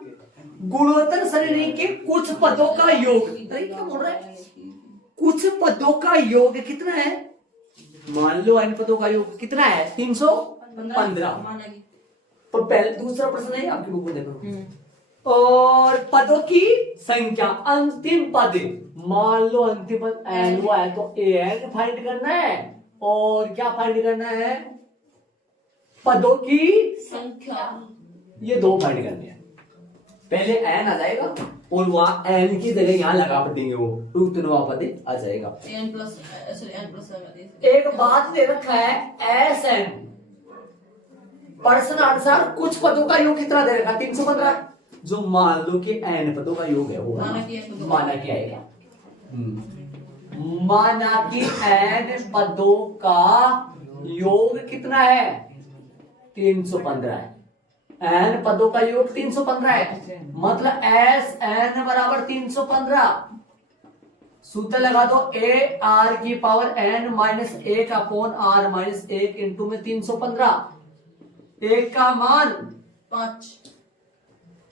गुणोत्तर श्रेणी के कुछ पदों का योग, अरे क्या बोल रहा है, कुछ पदों का योग कितना है, मान लो n पदों का योग कितना है 315। माना कि तो पहले दूसरा प्रश्न है आपकी बुक में देखो, और पदों की संख्या अंतिम पद, मान लो अंतिम पद n हुआ है तो an फाइंड करना है, और क्या फाइंड करना है, पदों की संख्या ये दो फाइंड करनी है। पहले n आ जाएगा और वहां n की जगह यहाँ लगा देंगे, वो रुक्तनुमा पद आ जाएगा। n प्लस एक बात दे रखा है Sn, प्रश्न अनुसार कुछ पदों का योग कितना दे रखा है 315, जो मान लो कि n पदों का योग है वो माना कि n माना कि आएगा, माना कि n पदों का योग कितना है 315 है, n पदों का योग 315 है, मतलब Sn बराबर 315। सूत्र लगा दो, a r की power n minus 1 upon r minus 1 into में 315, एक का मान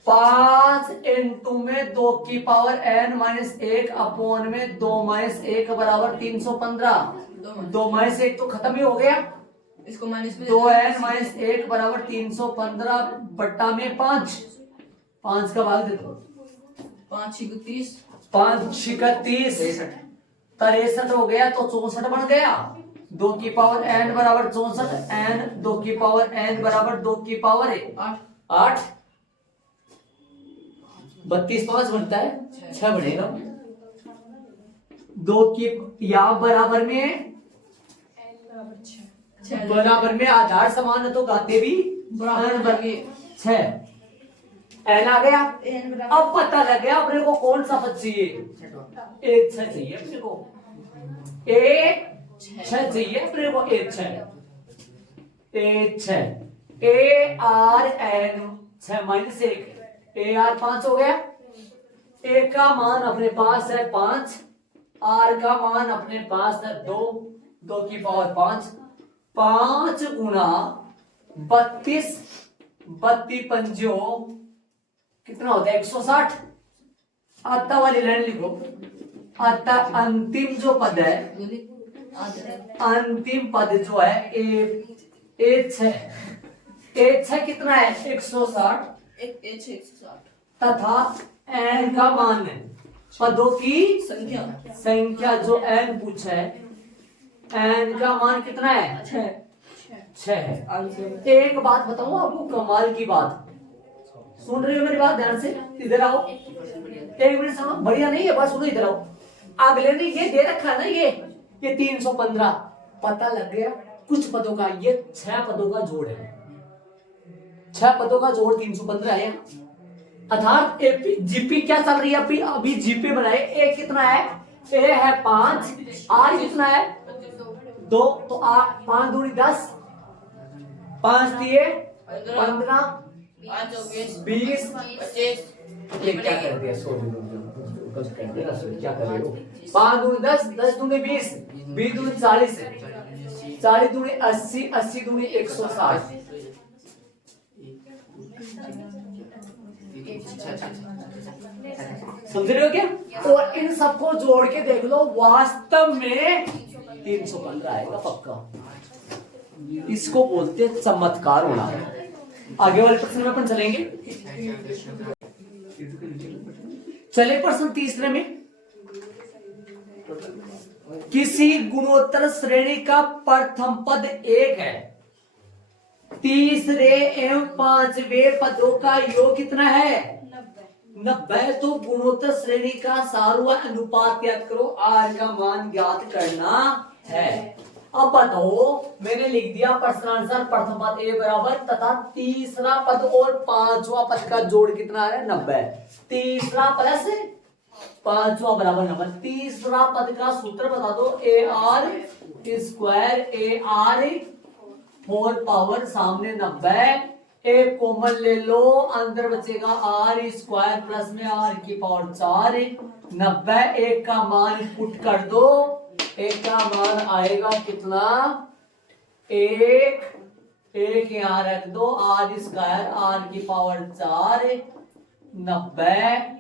5 इंटू में 2 की पावर n माइनस 1 अपॉन में 2 माइनस 1 बराबर 315, 2 माइनस 1 तो खत्म ही हो गया, इसको माइनस में 2n माइनस 1 बराबर 315 बट्टा में 5, 5 का भाग दे दो, 5 6 30 5 36 63 हो गया तो 64 बन गया, 2 की पावर n बराबर 64, n 2 की पावर n बराबर 2 की पावर 8, 32 5 बनता है 6 बनेगा, 2 की या बराबर में आधार समान है तो गाते भी बराबर ये 6, n आ गया। अब पता लग गया अपने को कौन सा पद चाहिए, एक 6 चाहिए अपने को, एक 6 चाहिए अपने को, एक 6 a r n 6 minus 1 a r 5 हो गया, a का मान अपने पास है 5, r का मान अपने पास है 2, 2 की पावर 5, 5 गुना 32, 32 पंजो कितना होता है 160, आता वाली लाइन लिखो, आता अंतिम जो पद है, अंतिम पद जो है ए 6 कितना है 160 तथा n का मान है, पदों की संख्या जो n पूछा है, n का मान कितना है 6 है। एक बात बताऊं आपको कमाल की बात, सुन रहे हो मेरी बात ध्यान से, इधर आओ एक मिनट सुनो, बढ़िया नहीं है बात सुनो, इधर आओ, अगले ने ये दे रखा ना ये 315, पता लग गया कुछ पदों का, ये 6 पदों का जोड़ है, 6 पदों का जोड़ 315 है, अर्थात जीपी क्या चल रही है अभी जीपी बनाए, ए कितना है, ए है 5, आर कितना है 2, तो 5 दूनी 10, 5 दिए 15 20 ये क्या कर दिया, क्या कर रहे हो, 5 दूनी 10, 10 दूनी 20, 20 दूनी 40, 40 दूनी 80, 80 दूनी 160, समझ रहे हो क्या, और इन सबको जोड़ के देख लो, वास्तव में 315 आएगा पक्का, इसको बोलते हैं चमत्कार होना। आगे वाले प्रश्न में अपन चलेंगे, चले प्रश्न तीसरे में, किसी गुणोत्तर श्रेणी का प्रथम पद 1 है, तीसरे एवं पांचवे पदों का योग कितना है 90, तो गुणोत्तर श्रेणी का सार्वत्रिक अनुपात ज्ञात करो, r का मान ज्ञात करना है। अब बताओ, मैंने लिख दिया प्रश्नानुसार प्रथम पद a बराबर तथा तीसरा पद और पांचवा पद का जोड़ कितना है 90, तीसरा प्लस पांचवा बराबर 90, तीसरा पद का सूत्र बता दो, ए आर स्क्वायर 4 पावर सामने 90, एक कॉमन ले लो, अंदर बचेगा आर स्क्वायर प्लस में आर की पावर 4, 90, एक का मान पुट कर दो, एक का मान आएगा कितना, एक यहाँ रख दो, आर स्क्वायर आर की पावर 4 90।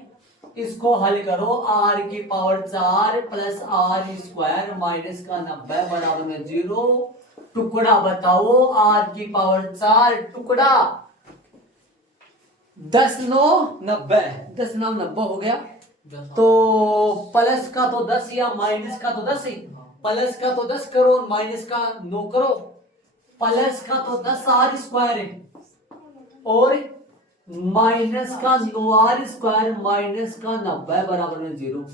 इसको हल करो, r की power 4 plus r square minus का 90 बराबर में 0। टुकड़ा बताओ, r की पावर 4 टुकड़ा 10 9 90, 10 9 90 हो गया। तो प्लस का तो 10 या माइनस का तो 10 ही, प्लस का तो 10 करो और माइनस का 9 करो। प्लस का तो 10 r स्क्वायर है और माइनस का 9 r स्क्वायर माइनस का 90 बराबर में 0।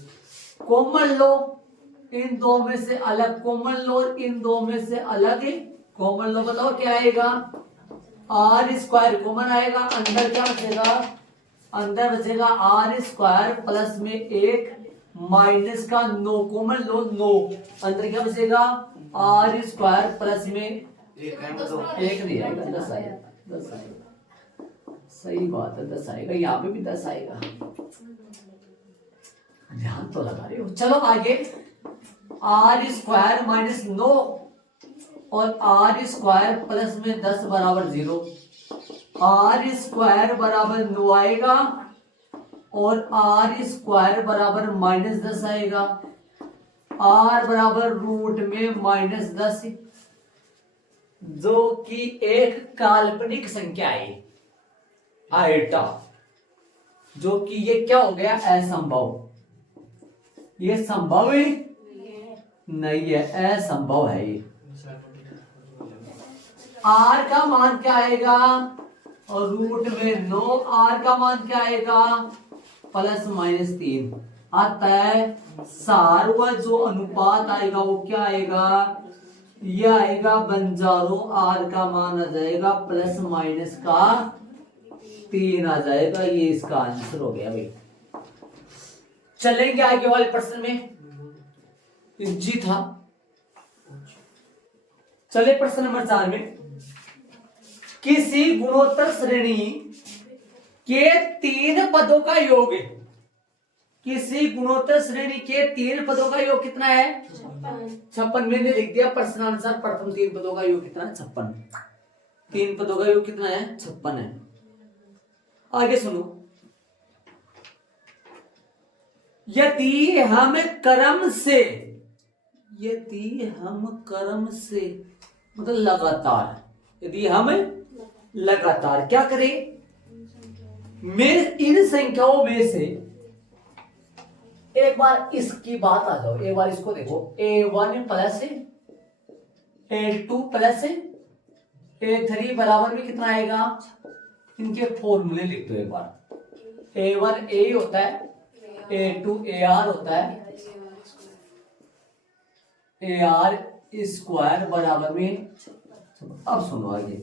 कॉमन लो, इन दो में से अलग कॉमन लो, इन दो में से अलग कॉमन लो। बताओ क्या आएगा, r स्क्वायर कॉमन आएगा, अंदर क्या बचेगा, अंदर बचेगा r स्क्वायर प्लस में 1 माइनस का 9 कॉमन लो 9, अंदर क्या बचेगा r स्क्वायर प्लस में 1 नहीं आएगा 10 आएगा, 10 आएगा। सही बात है 10 आएगा, यहाँ पे भी 10 आएगा। ध्यान तो लगा रहे हो। चलो आगे, r स्क्वायर माइनस 9 और r स्क्वायर प्लस में 10 बराबर 0। r स्क्वायर बराबर 9 आएगा और r स्क्वायर बराबर माइनस 10 आएगा। r बराबर रूट में माइनस 10, जो कि एक काल्पनिक संख्या है आयटा, जो कि ये क्या हो गया, असंभव। ये संभव नहीं है, असंभव है ये। r का मान क्या आएगा, और रूट में 9, r का मान क्या आएगा, प्लस माइनस 3। अतः सार्व जो अनुपात आएगा वो क्या आएगा, यह आएगा बंजारो, r का मान आ जाएगा प्लस माइनस का 3 आ जाएगा। ये इसका आंसर हो गया भाई। चलेंगे आगे वाले प्रश्न में, जी था। चले प्रश्न नंबर 4 में, किसी गुणोत्तर श्रेणी के 3 पदों का योग, किसी गुणोत्तर श्रेणी के 3 पदों का योग कितना है, 56। मैंने लिख दिया प्रश्नानुसार प्रथम 3 पदों का योग कितना है, 56। 3 पदों का योग कितना है, 56 है। आगे सुनो, यदि हम क्रम से, यदि हम क्रम से मतलब लगातार, यदि हम लगातार क्या करें, में इन संख्याओं में से, एक बार इसकी बात आ जाओ, एक बार इसको देखो, a1 plus a2 plus a3 बराबर में कितना आएगा, इनके फॉर्मूले लिख दो एक बार। a1 a होता है, a2 ar होता है, ar स्क्वायर बराबर में। अब सुनो आगे,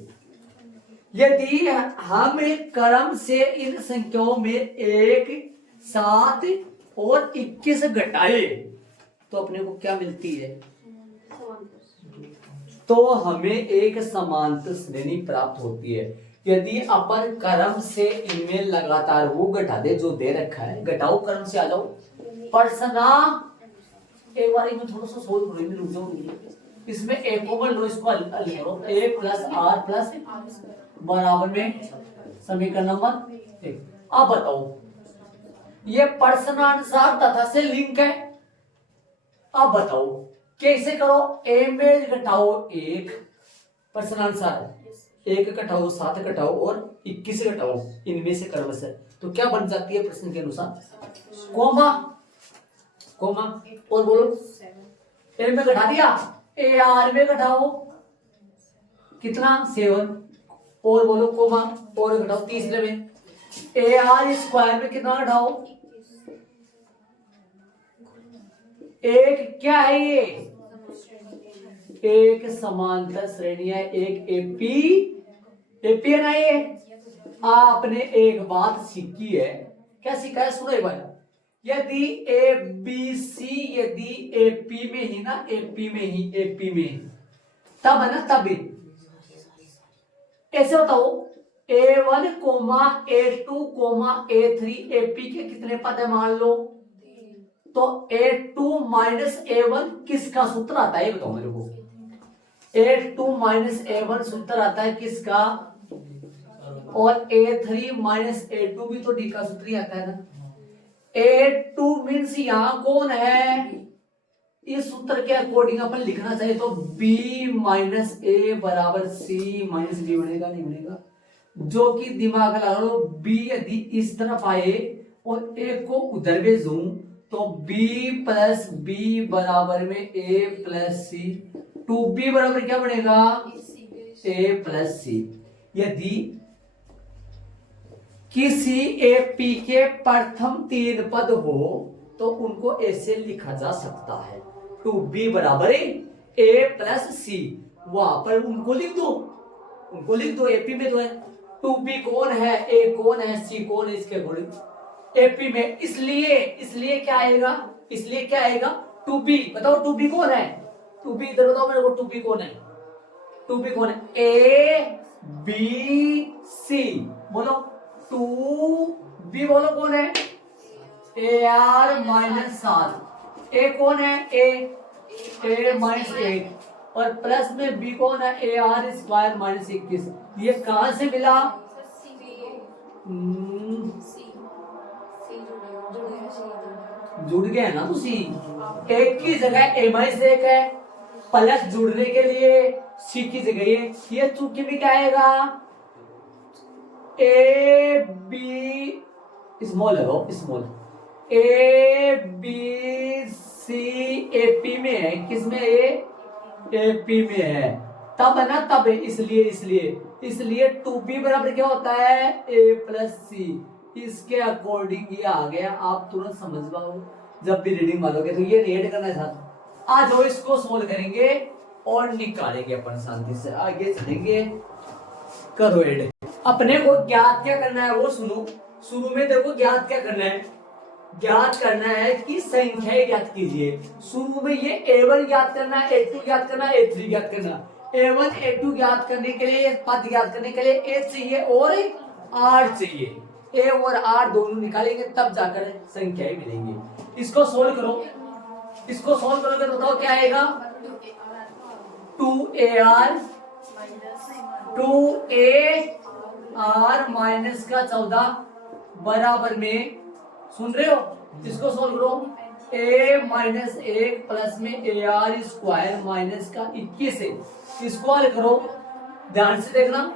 यदि हम क्रम से इन संख्याओं में 1 7 और 21 घटाए तो अपने को क्या मिलती है, तो हमें एक समांतर श्रेणी प्राप्त होती है। यदि अपन क्रम से इनमें लगातार वो घटा दे जो दे रखा है, घटाओ क्रम से, आ जाओ प्रश्न। एक बार इनमें थोड़ा सा सोच करो, इनमें रुक जाओ। इसमें एक कॉमन लो, इसको हल करो, a प्लस r प्लस बराबर में समीकरण नंबर 1। अब बताओ, ये प्रश्नानुसार तथा से लिंक है। अब बताओ कैसे करो, a में घटाओ 1 प्रश्नानुसार, 1 घटाओ 7 घटाओ और 21 घटाओ, इनमें से क्रम से, तो क्या बन जाती है प्रश्न के अनुसार, कोमा कोमा। और बोलो, a में घटा दिया, ar में घटाओ कितना 7, और बोलो कोमा, और घटाओ तीसरे में, ar स्क्वायर में कितना घटाओ, एक क्या है ये, एक समांतर श्रेणी है, एक एपी है ना। ये आपने एक बात सीखी है, क्या सीखा है, सुनो एक बार। यदि ए बी सी, यदि एपी में ही ना, एपी में ही तब है ना, तब ऐसे बताओ, A1 coma A2 coma A3 AP के कितने पद है मान लो, तो A2 माइनस A1 किसका सूत्र आता है, ये बताओ मेरे को। A2 माइनस A1 सूत्र आता है किसका, और A3 माइनस A2 भी तो डी का सूत्र ही आता है ना। A2 मीन्स यहाँ कौन है, इस सूत्र के अकॉर्डिंग अपन लिखना चाहिए तो B माइनस A बराबर C माइनस D बनेगा, नहीं बनेगा? जो कि दिमाग लगा लो, B यदि इस तरफ आए और A को उधर भेजूं तो B प्लस B बराबर में A प्लस C, 2B बराबर क्या बनेगा, A प्लस C। यदि किसी एपी के प्रथम 3 पद हो तो उनको ऐसे लिखा जा सकता है, 2B बराबर A प्लस C। वहां पर उनको लिख दो, एपी में तो है 2B कौन है, A कौन है, C कौन है, इसके अकॉर्डिंग एपी में। इसलिए क्या आएगा 2B। बताओ 2B कौन है, 2B इधर बताओ मेरे को, 2B कौन है, 2B कौन है, A B C। बोलो 2B, बोलो कौन है, AR माइनस 7। A कौन है, A माइनस 8 और प्लस में B कौन है, AR स्क्वायर माइनस 21। ये कहां से मिला, जुड़ गए ना तुसी, एक की जगह A माइनस 1 है, प्लस जुड़ने के लिए C की जगह ये चूंकि भी क्या आएगा, A B स्मॉल है वो, small A B C AP में है, किसमें AP में है, तब है ना, तब है, इसलिए 2B बराबर क्या होता है, A प्लस C। इसके अकॉर्डिंग ये आ गया, आप तुरंत समझ पाओ जब भी रीडिंग मारोगे तो ये रेड करना है साथ। आज वो इसको सोल्व करेंगे और निकालेंगे अपन शांति से, आगे चलेंगे। करो एड। अपने को ज्ञात क्या करना है वो सुनो, शुरू में देखो ज्ञात क्या करना है, ज्ञात करना है कि संख्याएं ज्ञात कीजिए। शुरू में ये A1 ज्ञात करना है, A2 ज्ञात करना है, A3 ज्ञात करना है। A1 A2 ज्ञात करने के लिए, पद ज्ञात करने के लिए A चाहिए और R चाहिए। A और R दोनों निकालेंगे तब जाकर संख्याएं मिलेंगी। इसको सोल्व करोगे तो बताओ क्या आएगा, 2AR 2AR माइनस का 14 बराबर में, सुन रहे हो, इसको सोल्व करो, A माइनस 1 प्लस में AR स्क्वायर माइनस का 21 है, इसको हल करो, ध्यान से देखना।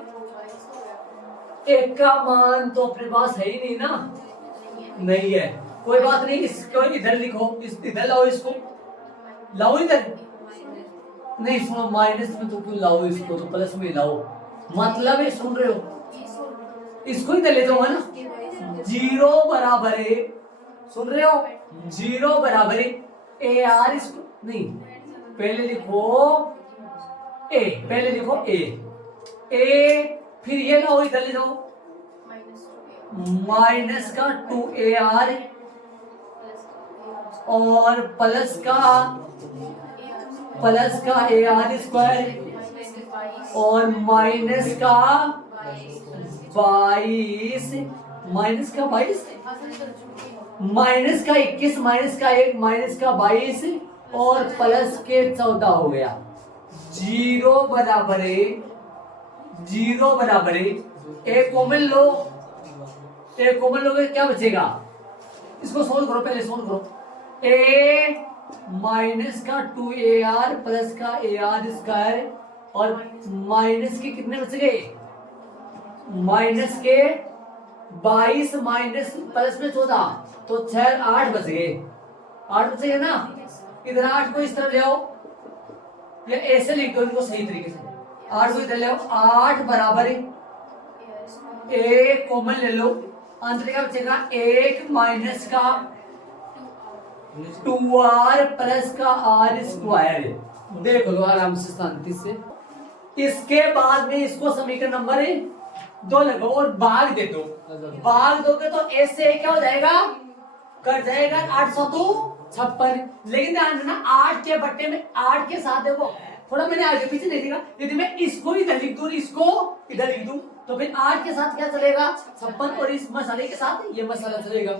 एक का मान तो अपने पास है ही नहीं ना, नहीं है, कोई बात नहीं, इसको इधर लिखो, इधर लाओ, इसको लाओ इधर, नहीं सुनो माइनस में तो क्यों लाओ, इसको तो प्लस में लाओ, मतलब है, सुन रहे हो, इसको इधर ले जाओ, है ना, 0 बराबर है, सुन रहे हो, 0 बराबर है AR, इसको नहीं, पहले लिखो A, फिर ये लाओ इधर ले जाओ, माइनस का 2AR और प्लस का AR स्क्वायर और माइनस का 22, माइनस का 21, माइनस का 1, माइनस का 22 और प्लस के 14 हो गया। 0 बराबर है, एक कॉमन लोगे क्या बचेगा, इसको सोल्व करो, पहले सोल्व करो। A माइनस का 2AR प्लस का AR स्क्वायर और माइनस के कितने बच गए, माइनस के 22 माइनस प्लस में 14 तो 6 8 बच गए, 8 बचेगा ना, इधर 8 को इस तरह ले आओ, या ऐसे लिख दो इनको सही तरीके से, 8 को इधर ले आओ, 8 बराबर A कॉमन ले लो, अंतर का बचेगा 1 माइनस का 2R प्लस का R स्क्वायर। देख लो आराम से शांति से। इसके बाद में इसको समीकरण नंबर 2 लगाओ और भाग दे दो, भाग दोगे तो ऐसे क्या हो जाएगा, कट जाएगा 856। लेकिन ध्यान देना 8 के बट्टे में 8 के साथ देखो थोड़ा मैंने आगे पीछे नहीं लिखा, यदि मैं इसको इधर लिख दूं, इसको इधर लिख दूं तो फिर 8 के साथ क्या चलेगा 56 और इस मसाले के साथ ये मसाला चलेगा।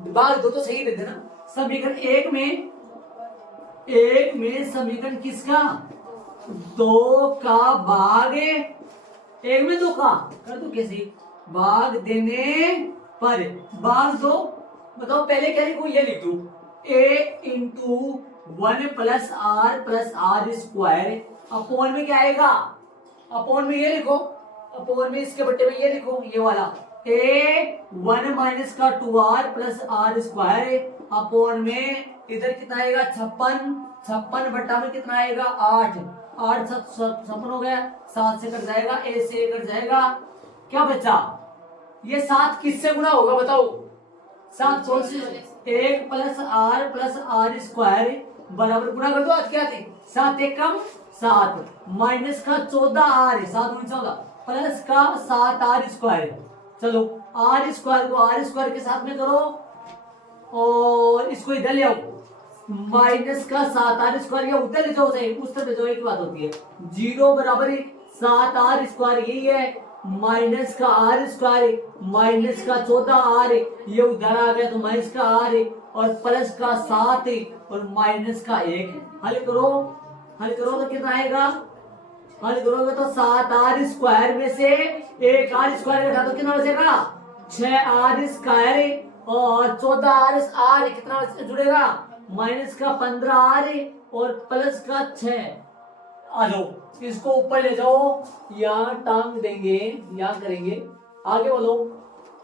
भाग दो तो सही दे देना। समीकरण एक में समीकरण किसका, 2 का भाग एक में दो का कर दो कैसे, भाग देने पर भाग दो। बताओ पहले क्या लिखूं, ये लिख दूं a into 1 plus R square upon में क्या आएगा, अपॉन में ये लिखो, अपॉन में इसके बट्टे में ये लिखो, ये वाला a 1 माइनस का 2r plus R square upon में इधर कितना आएगा 56, 56 बट्टा में कितना आएगा 8, 8 56 हो गया, 7 से कट जाएगा, a से कट जाएगा, क्या बचा, ये 7 किससे गुना होगा बताओ, 7 कौन से, 1 प्लस आर स्क्वायर बराबर गुना कर दो, आज क्या थे 7 एक कम 7 माइनस का 14r 7 गुना 14 प्लस का 7r स्क्वायर, चलो आर स्क्वायर को आर स्क्वायर के साथ में करो और इसको इधर ले आओ, माइनस का 7r स्क्वायर या उधर ले जाओ, सही उस तरफ ले जाओ, एक बात होती है 0 बराबर 7r स्क्वायर यही है, माइनस का आर स्क्वायर माइनस का 14r ये उधर आ गया तो माइनस का r और प्लस का 7 और माइनस का 1, हल करो, हल करो तो कितना आएगा, हल करोगे तो 7r स्क्वायर में से 1r स्क्वायर घटा दो कितना बचेगा 6r स्क्वायर और 14r कितना जुड़ेगा माइनस का 15r और प्लस का 6, आ जाओ इसको ऊपर ले जाओ, यहाँ टांग देंगे, यहाँ करेंगे, आगे बोलो,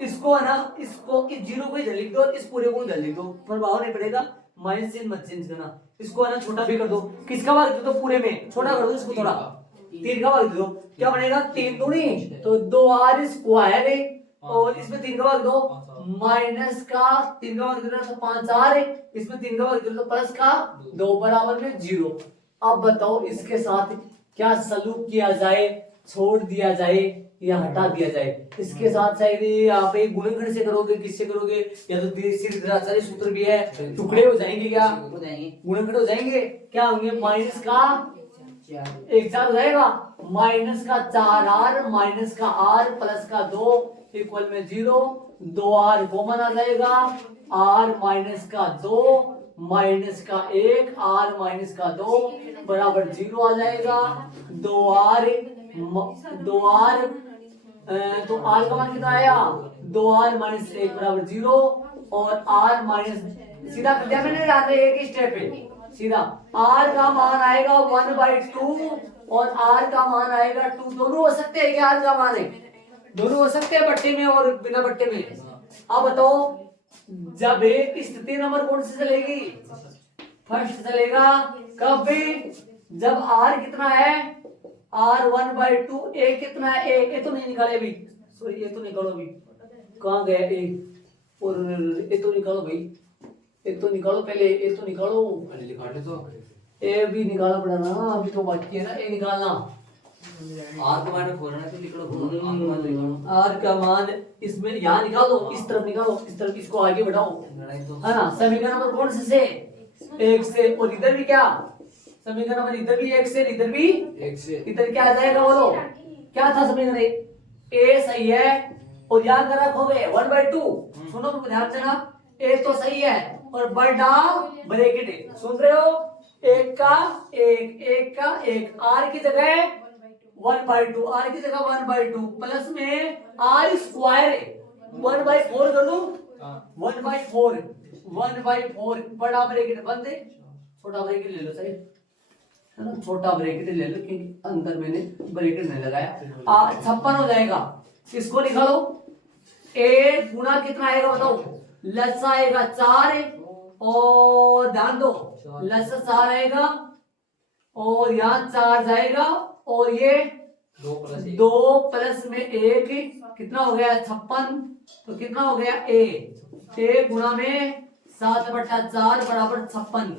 इसको है ना, इसको इस जीरो को इधर लिख दो, इस पूरे को इधर लिख दो, प्रभाव नहीं पड़ेगा, माइनस चिन्ह मत चेंज करना, इसको है ना छोटा भी कर दो, किसका भाग दे दो पूरे में, छोटा कर दो इसको थोड़ा, 3 का भाग दे दो, क्या बनेगा 3 दूनी तो 2r स्क्वायर और इसमें 3 का भाग दो, माइनस का 3 का भाग दे दो तो 5r, इसमें 3 का भाग दे दो प्लस का 2 बराबर में 0। अब बताओ इसके साथ क्या सलूक किया जाए, छोड़ दिया जाए या हटा दिया जाए, इसके साथ शायद आप एक गुणनखंड से करोगे, किससे करोगे, या तो दीर्घाचार्य सूत्र भी है, टुकड़े हो जाएंगे, क्या गुणनखंड हो जाएंगे, क्या होंगे माइनस का 1 4 हो जाएगा, माइनस का 4r माइनस का r प्लस का 2 इक्वल में 0, 2r कॉमन आ जाएगा, r माइनस का 2 माइनस का 1 r माइनस का 2 बराबर 0 आ जाएगा, 2r तो r का मान कितना आया 2r माइनस 1 बराबर 0 और r माइनस सीधा कर मैंने जाते एक स्टेप पे, सीधा r का मान आएगा 1/2 और r का मान आएगा 2, दोनों हो सकते हैं क्या, r का मान है दोनों हो सकते हैं बट्टे में और बिना बट्टे में। अब बताओ जब एक स्थिति नंबर कौन सी चलेगी, फर्स्ट चलेगा, कब भी जब r कितना है r 1/2, a कितना है a तो नहीं निकाले अभी, सॉरी ये तो निकालो अभी, कहाँ गया a, और ए तो निकालो भाई, ए तो निकालो पहले, ए तो निकालो, पहले निकाले तो ए भी निकालना पड़ा ना, अभी तो बाकी है ना ए निकालना, आर का मान खोलना है तो निकलो, आर का मान इसमें यहाँ निकालो, इस तरफ निकालो, इस तरफ इसको आगे बढ़ाओ, है ना, समीकरण नंबर कौन से 1 से, और इधर भी क्या समीकरण नंबर, इधर भी 1 से, इधर भी 1 से, इधर क्या आ जाएगा बोलो, क्या था समीकरण, ए सही है और यहाँ का रखोगे 1/2, सुनो ध्यान देना, ए तो सही है और बड़ा ब्रैकेट सुन रहे हो, 1 का 1 1 का 1 r की जगह 1/2, r की जगह 1/2 प्लस में r स्क्वायर 1/4 कर दूं, 1/4 बड़ा ब्रैकेट बंद है, छोटा ब्रैकेट ले लो सही है ना, छोटा ब्रैकेट ले लो क्योंकि अंदर मैंने ब्रैकेट नहीं लगाया, 56 हो जाएगा, इसको निकालो, a गुना कितना आएगा बताओ, लस आएगा 4 और ध्यान दो लस 4 आएगा और यहाँ 4 जाएगा और ये 2 प्लस में 1 कितना हो गया 56, तो कितना हो गया a गुना में 7/4 बराबर 56,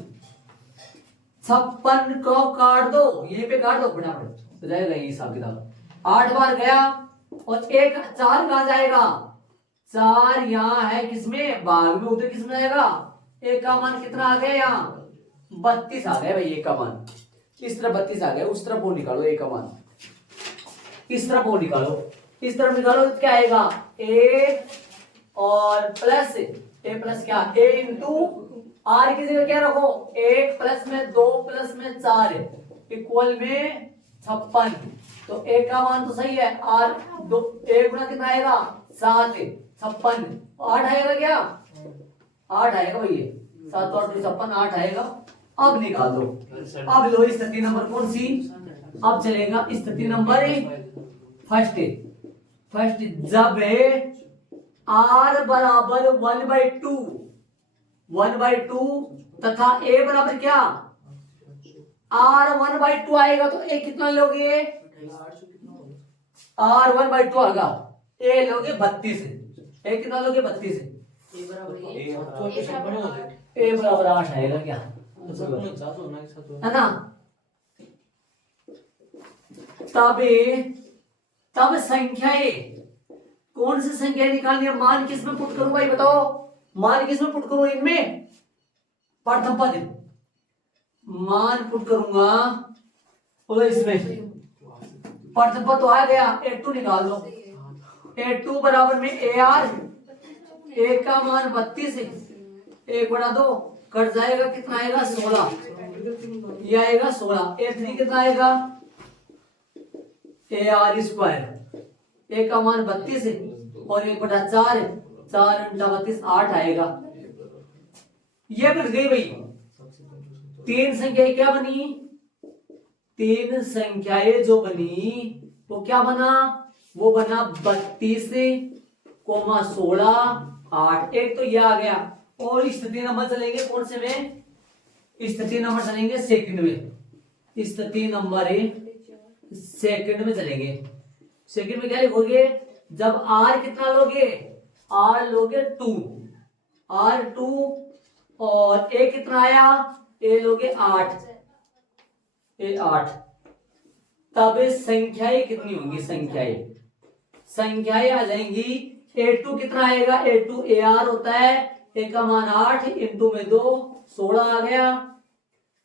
56 को काट दो, यहीं पे काट दो फटाफट हो जाएगा ये हिसाब किताब, 8 बार गया और 1 4 कहाँ जाएगा, 4 यहाँ है किसमें भाग में, उधर किसमें जाएगा, 1 का मान कितना आ गया यहाँ 32 आ गया भाई, 1 का मान इस तरफ 32 आ गया, उस तरफ वो निकालो 1 का मान, इस तरफ वो निकालो, इस तरफ निकालो तो क्या आएगा a और प्लस a प्लस क्या a इंटू r की जगह क्या रखो 1 प्लस में 2 प्लस में 4 इक्वल में 56। तो एक का मान तो सही है, आर दो एक गुना कितना आएगा 7, 56 8 आएगा क्या, 8 आएगा भैया, 7 और 2 56 8 आएगा। अब निकाल दो। अब लो स्थिति नंबर कौन सी, अब चलेगा स्थिति नंबर फर्स्ट जब r बराबर 1/2 तथा a बराबर क्या r 1/2 आएगा तो a कितना लोगे, r 1/2 आएगा, a लोगे 32, a कितना लोगे 32, a बराबर 8 आएगा क्या, है ना। तब संख्याएं कौन सी संख्या निकालनी है, मान किस में पुट करूं भाई बताओ, मान किस में पुट करूं, इनमें प्रथम पद मान पुट करूंगा, बोलो इसमें प्रथम पद तो आ गया, a2 निकाल दो, a2 बराबर में ar, a का मान 32 है, 1/2 कट जाएगा, कितना आएगा 16, ये आएगा 16, a3 कितना आएगा ar स्क्वायर, a का मान 32 है और 1/4 है, 4 × 32 8 आएगा। ये मिल गई भाई, तीन संख्याएं क्या बनी, तीन संख्याएं जो बनी वो क्या बना, वो बना 32, 16 8, एक तो ये आ गया। और स्थिति नंबर चलेंगे कौन से में, स्थिति नंबर चलेंगे सेकंड में, स्थिति नंबर सेकंड में चलेंगे। सेकंड में क्या लिखोगे, जब r कितना लोगे, r लोगे 2, r2 और a कितना आया, a लोगे 8, a 8, तब संख्याएं कितनी होंगी, संख्याएं आ जाएंगी, a2 कितना आएगा, a2 ar होता है, a का मान 8 इंटू में 2 16 आ गया,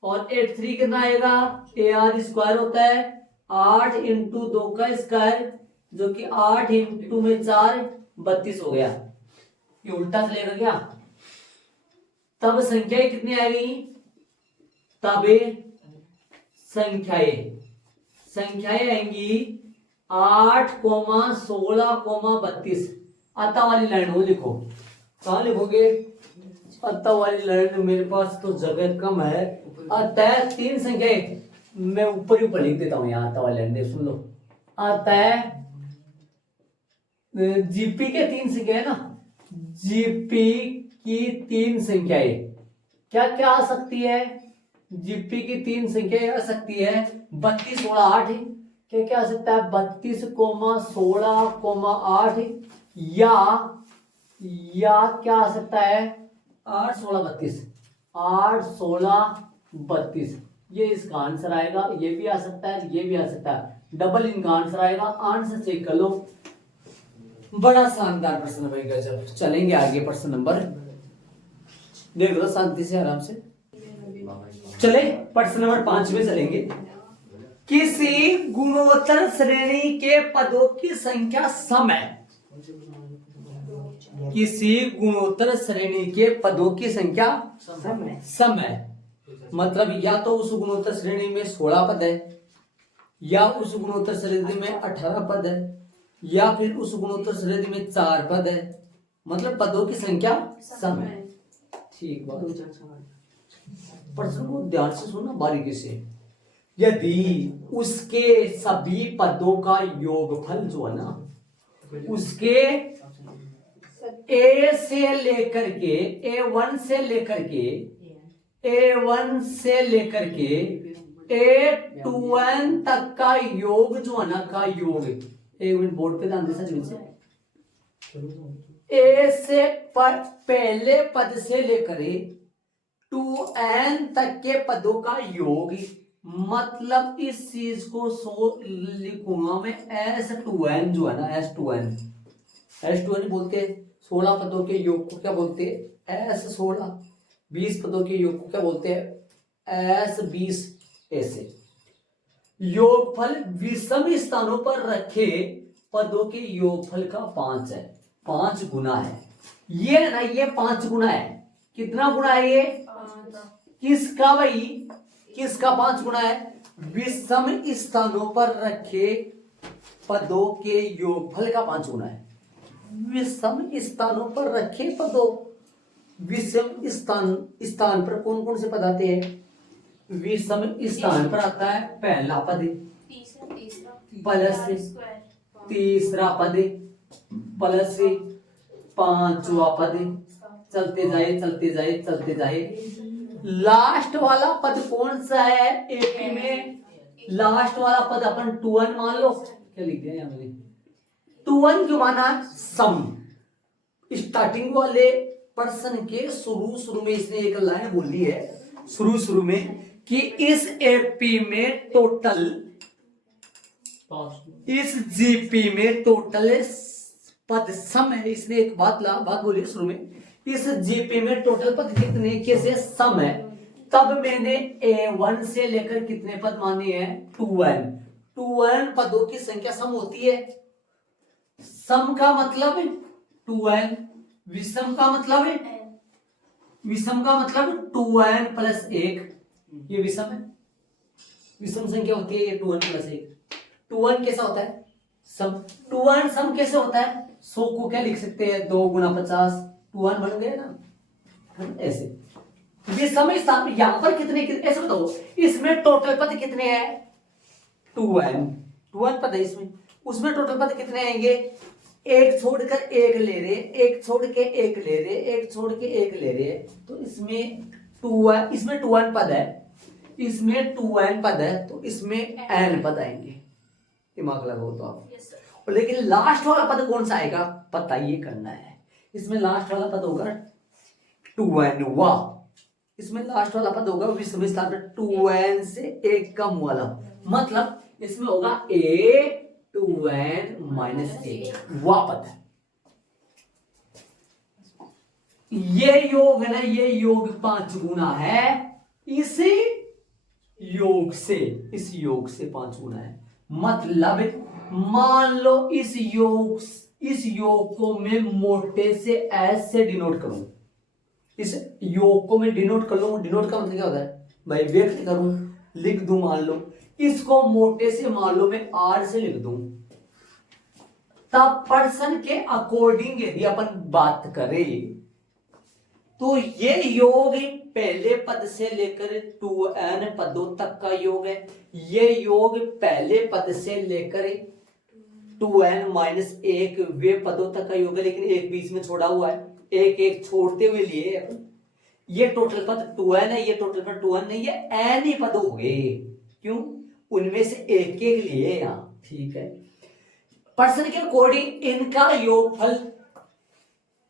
और a3 कितना आएगा, ar स्क्वायर होता है 8 इंटू 2 का स्क्वायर जो कि 8 इंटू में 4 32 हो गया, ये उल्टा चलेगा क्या। तब संख्याएं कितनी आएगी, तब संख्याएं आएंगी 8, 16, 32। अतः वाली लाइन वो लिखो, कहाँ लिखोगे, अतः वाली लाइन मेरे पास तो जगह कम है, अतः तीन संख्याएं मैं ऊपर ही ऊपर लिख देता हूँ यहाँ, अतः वाली लाइन सुन लो, अतः जीपी के तीन संख्या है ना, जीपी की तीन संख्याएं क्या क्या आ सकती है, जीपी की तीन संख्याएं आ सकती है 32, 16, 8, क्या क्या आ सकता है 32, 16, 8, या क्या आ सकता है 8, 16, 32, 8, 16, 32, ये इसका आंसर आएगा, ये भी आ सकता है, ये भी आ सकता है, डबल इनका आंसर आएगा, आंसर चेक कर लो। बड़ा शानदार प्रश्न भाई, गजब। चलेंगे आगे, प्रश्न नंबर देख लो शांति से आराम से, चले प्रश्न नंबर 5 में चलेंगे। किसी गुणोत्तर श्रेणी के पदों की संख्या सम है, किसी गुणोत्तर श्रेणी के पदों की संख्या सम है, मतलब या तो उस गुणोत्तर श्रेणी में 16 पद है, या उस गुणोत्तर श्रेणी में 18 पद है, या फिर उस गुणोत्तर श्रेणी में 4 पद है, मतलब पदों की संख्या सम है। ठीक बात, प्रश्न को ध्यान से सुनना बारीकी से। यदि उसके सभी पदों का योगफल जो है ना, उसके a से लेकर के a1 से लेकर के a2n तक का योग जो है ना, का योग, एक मिनट बोर्ड पे ध्यान दे, ए से पहले पद से लेकर 2n तक के पदों का योग, मतलब इस चीज को लिखूंगा मैं S2n जो है ना, S2n बोलते हैं 16 पदों के योग को क्या बोलते हैं, S16, 20 पदों के योग को क्या बोलते हैं, S20। ऐसे योगफल विषम स्थानों पर रखे पदों के योगफल का 5 है, 5 गुना है, ये ना, ये 5 गुना है। कितना गुना है ये, किसका भाई, किसका 5 गुना है, विषम स्थानों पर रखे पदों के योगफल का 5 गुना है। विषम स्थानों पर रखे पदों, विषम स्थान पर कौन कौन से पद आते हैं? विषम स्थान पर आता है पहला पद प्लस तीसरा पद प्लस पांचवा पद, चलते जाए चलते जाए चलते जाए। लास्ट वाला पद कौन सा है एपी में? लास्ट वाला पद अपन 2n मान लो। क्या लिख दिया यहाँ मैंने? 2n क्यों माना? सम। स्टार्टिंग वाले पर्सन के शुरू में इसने एक लाइन बोली है शुरू में कि इस एपी में टोटल, इस जीपी में टोटल पद सम है। इसने एक बात बोली शुरू में, इस जीपी में टोटल पद कितने के से सम है। तब मैंने A1 से लेकर कितने पद माने हैं? 2n। 2n पदों की संख्या सम होती है। सम का मतलब 2n, विषम का मतलब है, विषम का मतलब 2n प्लस 1। ये विषम है, विषम संख्या होती है ये 2n प्लस 1। 2n कैसा होता है? सम। 2n सम कैसे होता है? 100 को क्या लिख सकते हैं? 2 गुना 50, 2n बन गए ना, ऐसे। विषम स्थान यहां पर कितने ऐसे बताओ, इसमें टोटल पद कितने हैं? 2n पद है इसमें, उसमें टोटल पद कितने आएंगे? एक छोड़कर एक ले रहे, एक छोड़ के एक ले रहे, एक छोड़ के एक ले रहे, तो इसमें 2n पद है, इसमें 2n पद है, तो इसमें n पद आएंगे। दिमाग लगाओ तो आप। और लेकिन लास्ट वाला पद कौन सा आएगा पता ये करना है। इसमें लास्ट वाला पद होगा 2n। वाह, इसमें लास्ट वाला पद होगा विषम स्थान पर 2n से एक कम वाला, मतलब इसमें होगा A2n माइनस 1 वाह पद है। ये योग है ना, ये योग 5 गुना है इस योग से, इस योग से 5 गुना है। मतलब मान लो इस योग को मैं मोटे से एस से डिनोट करूं, इस योग को मैं डिनोट कर लूं। डिनोट का मतलब क्या होता है भाई? व्यक्त करूं, लिख दूं। मान लो इसको मोटे से मान लो मैं आर से लिख दूं, तब पर्सन के अकॉर्डिंग यदि अपन बात करें तो ये योग पहले पद से लेकर 2n पदों तक का योग है। ये योग पहले पद से लेकर 2n माइनस 1 वे पदों तक का योग है, लेकिन एक बीच में छोड़ा हुआ है, एक एक छोड़ते हुए लिए अपन। ये टोटल पद 2n है, ये टोटल पद 2n नहीं, ये n ही पद हो गए। क्यों? उनमें से एक एक लिए यहाँ, ठीक है। पर्सन के अकॉर्डिंग इनका योगफल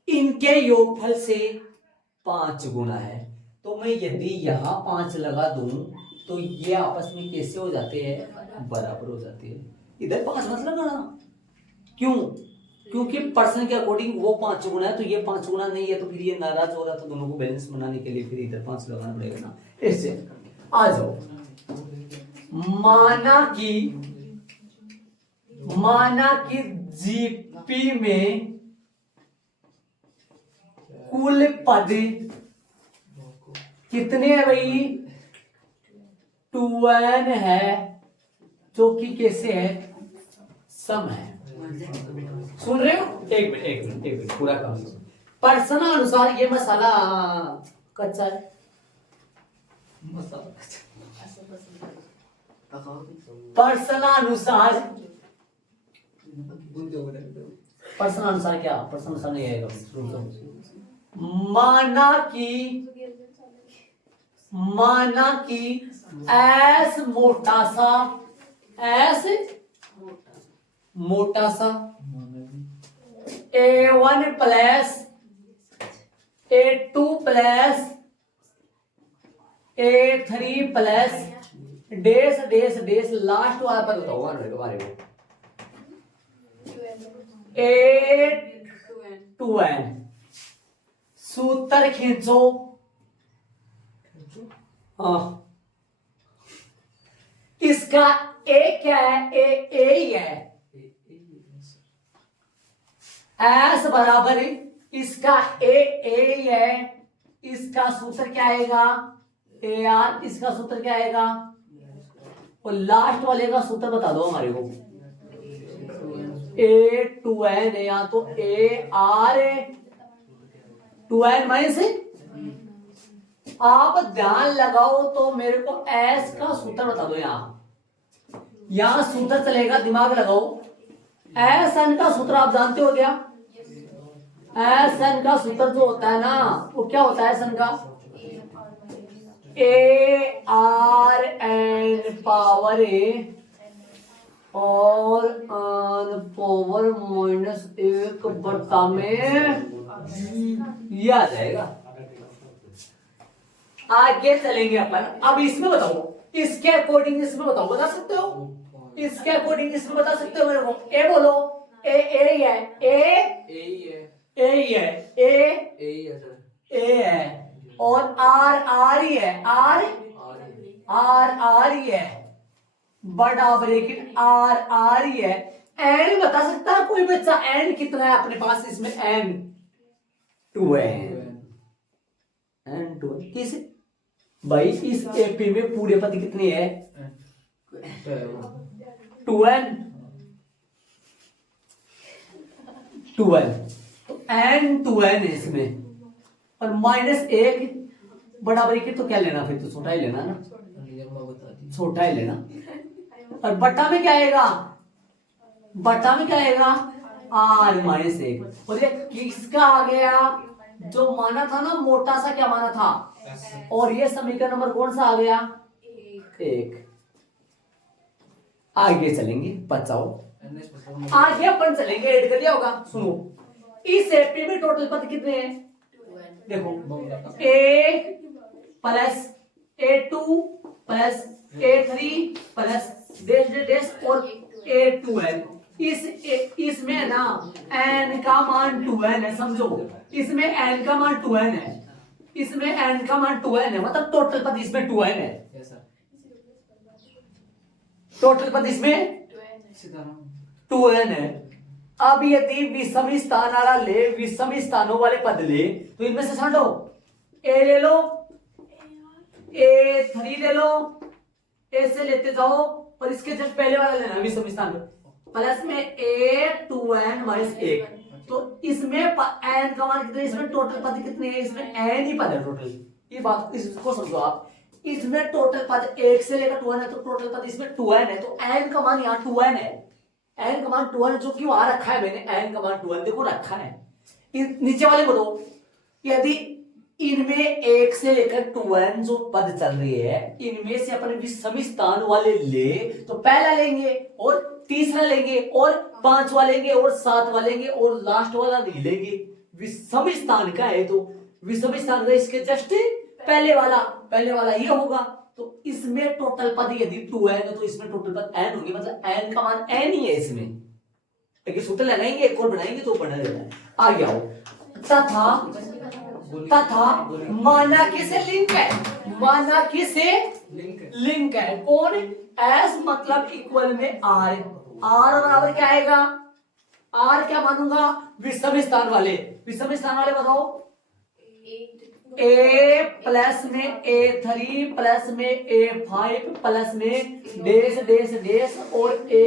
इनके योगफल से 5 गुना है। तो मैं यदि यहां 5 लगा दूं तो ये आपस में कैसे हो जाते हैं? बराबर हो जाते हैं। इधर 5 मत लगाना। क्यों? क्योंकि पर्सन के अकॉर्डिंग वो 5 गुना है, तो ये 5 गुना नहीं है, तो फिर ये नाराज हो रहा, तो दोनों को बैलेंस बनाने के लिए फिर इधर 5 लगाना पड़ेगा ना। ऐसे आ जाओ। माना कि जीपी में कुल पद कितने है भाई? 2n है, जो कि कैसे है? सम है। सुन रहे हो? एक मिनट पूरा काम। पर्सन अनुसार ये मसाला कच्चा है, पर्सन अनुसार क्या? पर्सन अनुसार नहीं आएगा। माना कि ऐस मोटा सा A1 plus A2 plus A3 plus dash dash dash, last वाला पर बताओ मेरे बारे में। A2n सूत्र खींचो। हाँ, इसका A क्या है? A ही है। S बराबर इसका A है, इसका सूत्र क्या आएगा? AR। इसका सूत्र क्या आएगा? और लास्ट वाले का सूत्र बता दो हमारे को। A2N है या तो AR 2N माइनस है। आप ध्यान लगाओ तो मेरे को S का सूत्र बता दो। यहां सूत्र चलेगा, दिमाग लगाओ। SN का सूत्र आप जानते हो क्या? SN का सूत्र जो होता है ना, वो क्या होता है SN का? ARN पावर A और आन पावर -1 बटा में ये आ जाएगा। आगे चलेंगे अपन। अब इसमें बताओ, इसके अकॉर्डिंग इसमें बताओ, बता सकते हो? इसके अकॉर्डिंग इसमें बता सकते हो मेरे को? ए बोलो। ए ही है, ए ही है और आर ही है, आर ही है, बड़ा ब्रैकेट आर ही है। एन बता सकता है कोई बच्चा? एन कितना है अपने पास इसमें? N 2n। किस भाई इस एपी में पूरे पद कितने हैं? 2n। तो n 2n है इसमें और -1 बड़ा ब्रैकेट तो क्या लेना, फिर तो छोटा ही लेना ना, छोटा ही लेना। और बट्टा में क्या आएगा? बट्टा में क्या आएगा? r -1। और ये किसका आ गया? जो माना था ना मोटा सा, क्या माना था? और ये समीकरण नंबर कौन सा आ गया? 1। आगे चलेंगे, बचाओ। आगे अपन चलेंगे, ऐड कर दिया होगा। सुनो, इस एपी में टोटल पद कितने हैं? देखो, A plus A2 plus A3 plus dash और A2n। इसमें है ना n का मान 2n है, समझो। इसमें n का मान 2n है, इसमें n का मान 2n है, मतलब टोटल पद इसमें 2n है। टोटल पद इसमें 2n है। अब यदि विषम स्थान वाला ले, विषम स्थानों वाले पद ले, तो इनमें से छांटो। A ले लो, A3 ले लो, A से लेते जाओ और इसके जस्ट पहले वाला लेना विषम स्थान में, प्लस में A2n -1। तो इसमें n का मान कितने? इसमें टोटल पद कितने हैं? इसमें n ही पद है टोटल। ये बात इसको समझो आप। इसमें टोटल पद 1 से लेकर 2n है, तो टोटल पद इसमें 2n है। तो n का मान यहाँ 2n है, n का मान 2n, जो कि वहां रखा है मैंने। n का मान 2n देखो रखा है। नीचे वाले बोलो, यदि इनमें 1 से लेकर 2n जो पद चल रही है, इनमें से अपन विषम स्थान वाले ले, तो पहला लेंगे और तीसरा लेंगे और 5वां लेंगे और 7वां लेंगे और लास्ट वाला नहीं लेंगे। विषम स्थान का है तो विषम स्थान का इसके जस्ट पहले वाला ये होगा। तो इसमें टोटल पद यदि 2n है तो इसमें टोटल पद n होंगे, मतलब n का मान n ही है इसमें। लेकिन सूत्र लगाएंगे, एक और बनाएंगे तो बना रहता है। आगे आओ। तथा माना किसे लिंक है? माना किसे लिंक है? कौन? s मतलब इक्वल में r बराबर क्या आएगा? r क्या मानूंगा? विषम स्थान वाले। विषम स्थान वाले बताओ। A प्लस में A3 प्लस में A5 प्लस में डेश और A।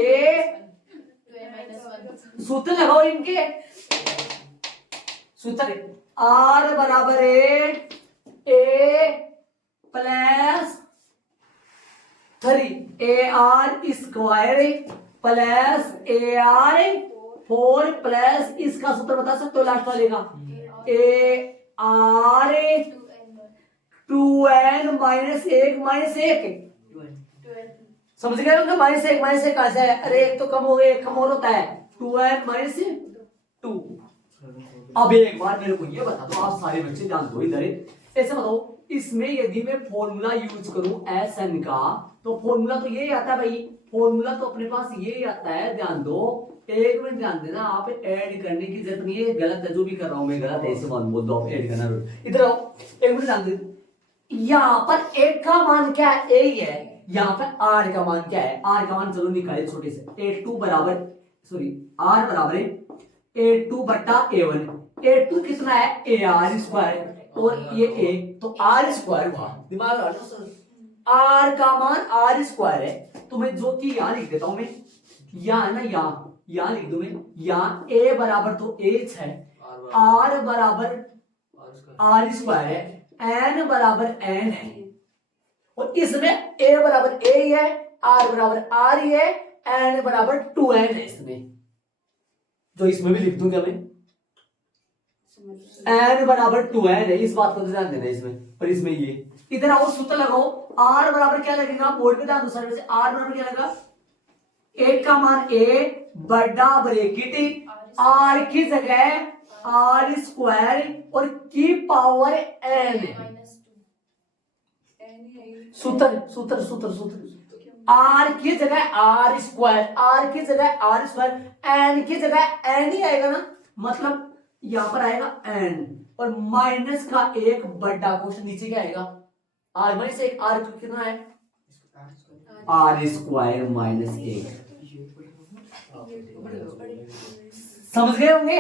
सूत्र लगाओ इनके। सूत्र R बराबर है A plus 3 AR square plus AR 4 plus इसका सूत्र बता सकते हो लास्ट वाले का? AR 2n -1 समझ गए होंगे? -1 कैसे है? अरे एक तो कम हो गया, एक कम और होता है। 2n -2। अब एक बार मेरे को ये बता दो, आप सारे बच्चे जान दो इधर। ऐसे बताओ, इसमें यदि मैं फॉर्मूला यूज करूं SN का, तो फॉर्मूला तो ये आता है भाई। फॉर्मूला तो अपने पास ये आता है, ध्यान दो। एक मिनट ध्यान देना, आप ऐड करने की जरूरत नहीं है। गलत है जो भी कर रहा हूं मैं, गलत है, इसे मान बोल दो, आप ऐड करना। इधर आओ, एक मिनट ध्यान दे। यहाँ पर एक का मान क्या है? A ही है। यहाँ पर R का मान क्या है? R का मान चलो निकाले छोटे से। R बराबर है A2 बटा A1। A2 कितना है? AR स्क्वायर और ये A, तो R स्क्वायर हुआ। दिमाग आर का मान आर स्क्वायर है, तो मैं जो कि यहां लिख देता हूं, मैं यहां है ना, यहां लिख दूं मैं, यहां ए बराबर तो एच है, आर बराबर आर स्क्वायर है, एन बराबर एन है, और इसमें ए बराबर ए ही है, आर बराबर आर ही है, एन बराबर 2n है इसमें, तो इसमें भी लिख दूं क्या मैं, एन बराबर 2n है, इस बात को ध्यान देना इसमें, और इसमें ये इधर आओ सूत्र लगाओ, आर बराबर क्या लगेगा, बोर्ड पे ध्यान दो सर, वैसे आर बराबर क्या लगा, ए का मान ए बड़ा ब्रैकेट आर की जगह आर स्क्वायर और की पावर एन, सूत्र सूत्र सूत्र सूत्र, आर की जगह आर स्क्वायर, आर की जगह आर स्क्वायर, एन की जगह एन ही आएगा ना, मतलब यहां पर आएगा एन, और माइनस का एक बड़ा क्वेश्चन नीचे क्या आएगा, आर माइनस एक, आर कितना है, आर स्क्वायर माइनस एक, समझ गए होंगे।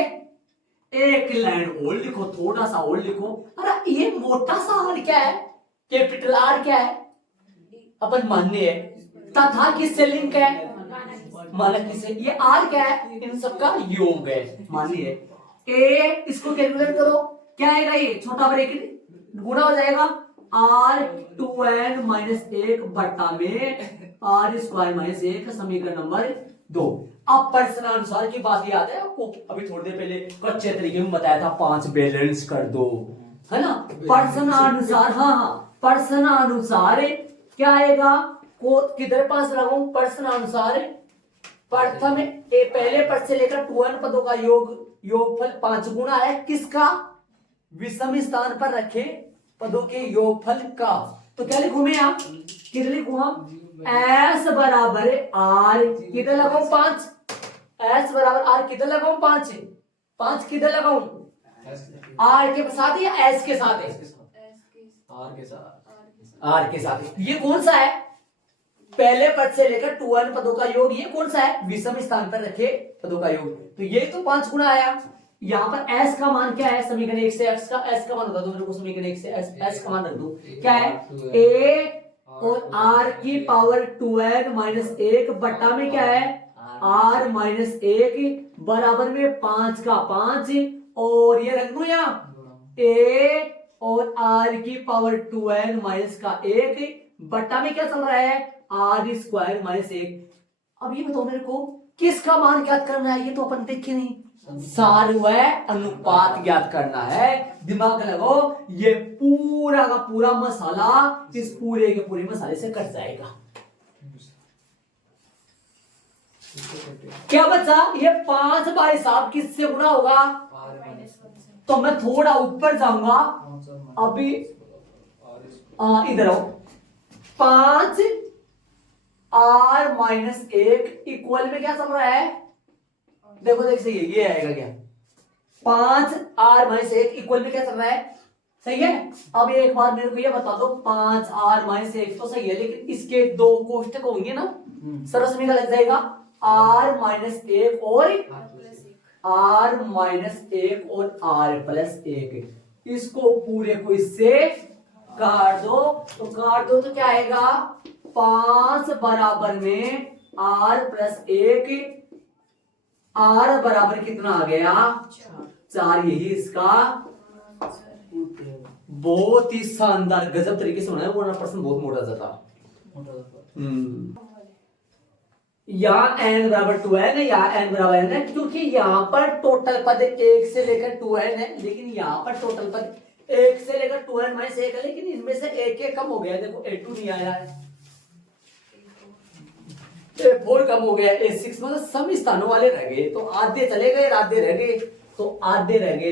एक लाइन और लिखो, थोड़ा सा और लिखो, अरे ये मोटा सा आर क्या है, कैपिटल आर क्या है, अपन मान्य है, तथा किससे लिंक है, मानक किससे, ये आर क्या है, इन सबका योग है, मान्य है। ए इसको कैलकुलेट करो, क्या आएगा, ये छोटा ब्रैकेट गुणा हो जाएगा आर 2n माइनस 1 बटा में आर स्क्वायर माइनस 1, समीकरण नंबर 2। अब प्रश्नानुसार की बात याद है आपको, अभी थोड़ी देर पहले कच्चे तरीके में बताया था, 5 बैलेंस कर दो, है ना, प्रश्नानुसार, हाँ प्रश्नानुसार क्या आएगा, को किधर पास लगाऊं, प्रश्नानुसार प्रथम पहले पद से लेकर 2n पदों का योगफल 5 गुना है किसका, विषम स्थान पर रखे पदों के योगफल का, तो क्या लिखूं मैं यहाँ, किधर लिखूं हम, एस बराबर आर किधर लगाऊं 5, एस बराबर आर किधर लगाऊं 5, 5 किधर लगाऊं, आर के साथ या एस के साथ है, आर के साथ, आर के साथ, ये कौन सा है, पहले पद से लेकर 2n पदों का योग, ये कौन सा है, विषम स्थान पर रखे पदों का योग, तो ये तो 5 गुना आया। यहाँ पर s का मान क्या है, समीकरण 1 से x का s का मान बता दो मेरे को, समीकरण 1 से s का मान रख दो, क्या है, a और r की पावर 2n माइनस 1 बट्टा में क्या है, r माइनस 1 बराबर में 5 का 5, और ये रख दो यहाँ a और r की पावर 2n माइनस का 1 बट्टा में क्या चल रहा है, आर स्क्वायर माइनस 1। अब ये बताओ मेरे को किसका मान ज्ञात करना है, ये तो अपन देखे नहीं, सार व अनुपात ज्ञात करना है, दिमाग लगाओ, ये पूरा का पूरा मसाला इस पूरे के पूरे मसाले से कट जाएगा। क्या बचा, ये 5 भाई साहब किससे गुना होगा, तो मैं थोड़ा ऊपर जाऊंगा, अभी इधर आओ, 5 आर माइनस 1 इक्वल में क्या चल रहा है, देखो देख सही है, ये आएगा क्या, 5 आर माइनस 1 इक्वल में क्या चल रहा है, सही है। अब एक बार मेरे को ये बता दो, 5 आर माइनस 1 तो सही है, लेकिन इसके 2 कोष्ठक होंगे ना, सरसमी का लग जाएगा आर माइनस 1 और आर माइनस 1 और आर प्लस 1, इसको पूरे को इससे काट दो, तो क्या आएगा, 5 बराबर में आर प्लस 1, आर बराबर कितना आ गया 4, यही इसका बहुत ही शानदार गजब तरीके से बनाया, वरना प्रश्न बहुत मोटा जाता। यहाँ n बराबर 2n है, यहाँ n बराबर n है, क्योंकि यहाँ पर टोटल पद 1 से लेकर 2n है, लेकिन यहाँ पर टोटल पद 1 से लेकर 2n माइनस 1 है, लेकिन इनमें से एक कम हो गया, देखो a2 नहीं आया है, a4 कम हो गया, a6 मतलब सम स्थानों वाले रह गए, तो आधे चले गए, आधे रह गए,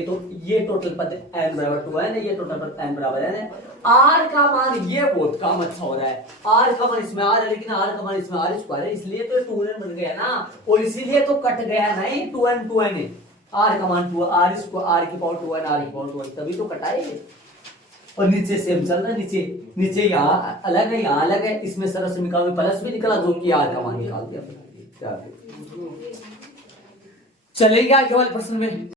तो ये टोटल पद n बराबर 2n है, ये टोटल पद n बराबर n है। r का मान, ये बहुत काम अच्छा हो रहा है, r का मान इसमें r है, लेकिन r का मान इसमें r स्क्वायर है, इसलिए तो 2n बन गया ना, और इसीलिए तो कट गया नहीं, 2n है, r का मान 2 r स्क्वायर, r की पावर 2n, r की पावर 2n, तभी तो कटाए। और नीचे सेम चल रहा है, नीचे यहाँ अलग है, यहाँ अलग है, इसमें सरसमिका में प्लस भी निकला, जो कि r का मान निकाल दिया। चलेगा आगे वाले प्रश्न में।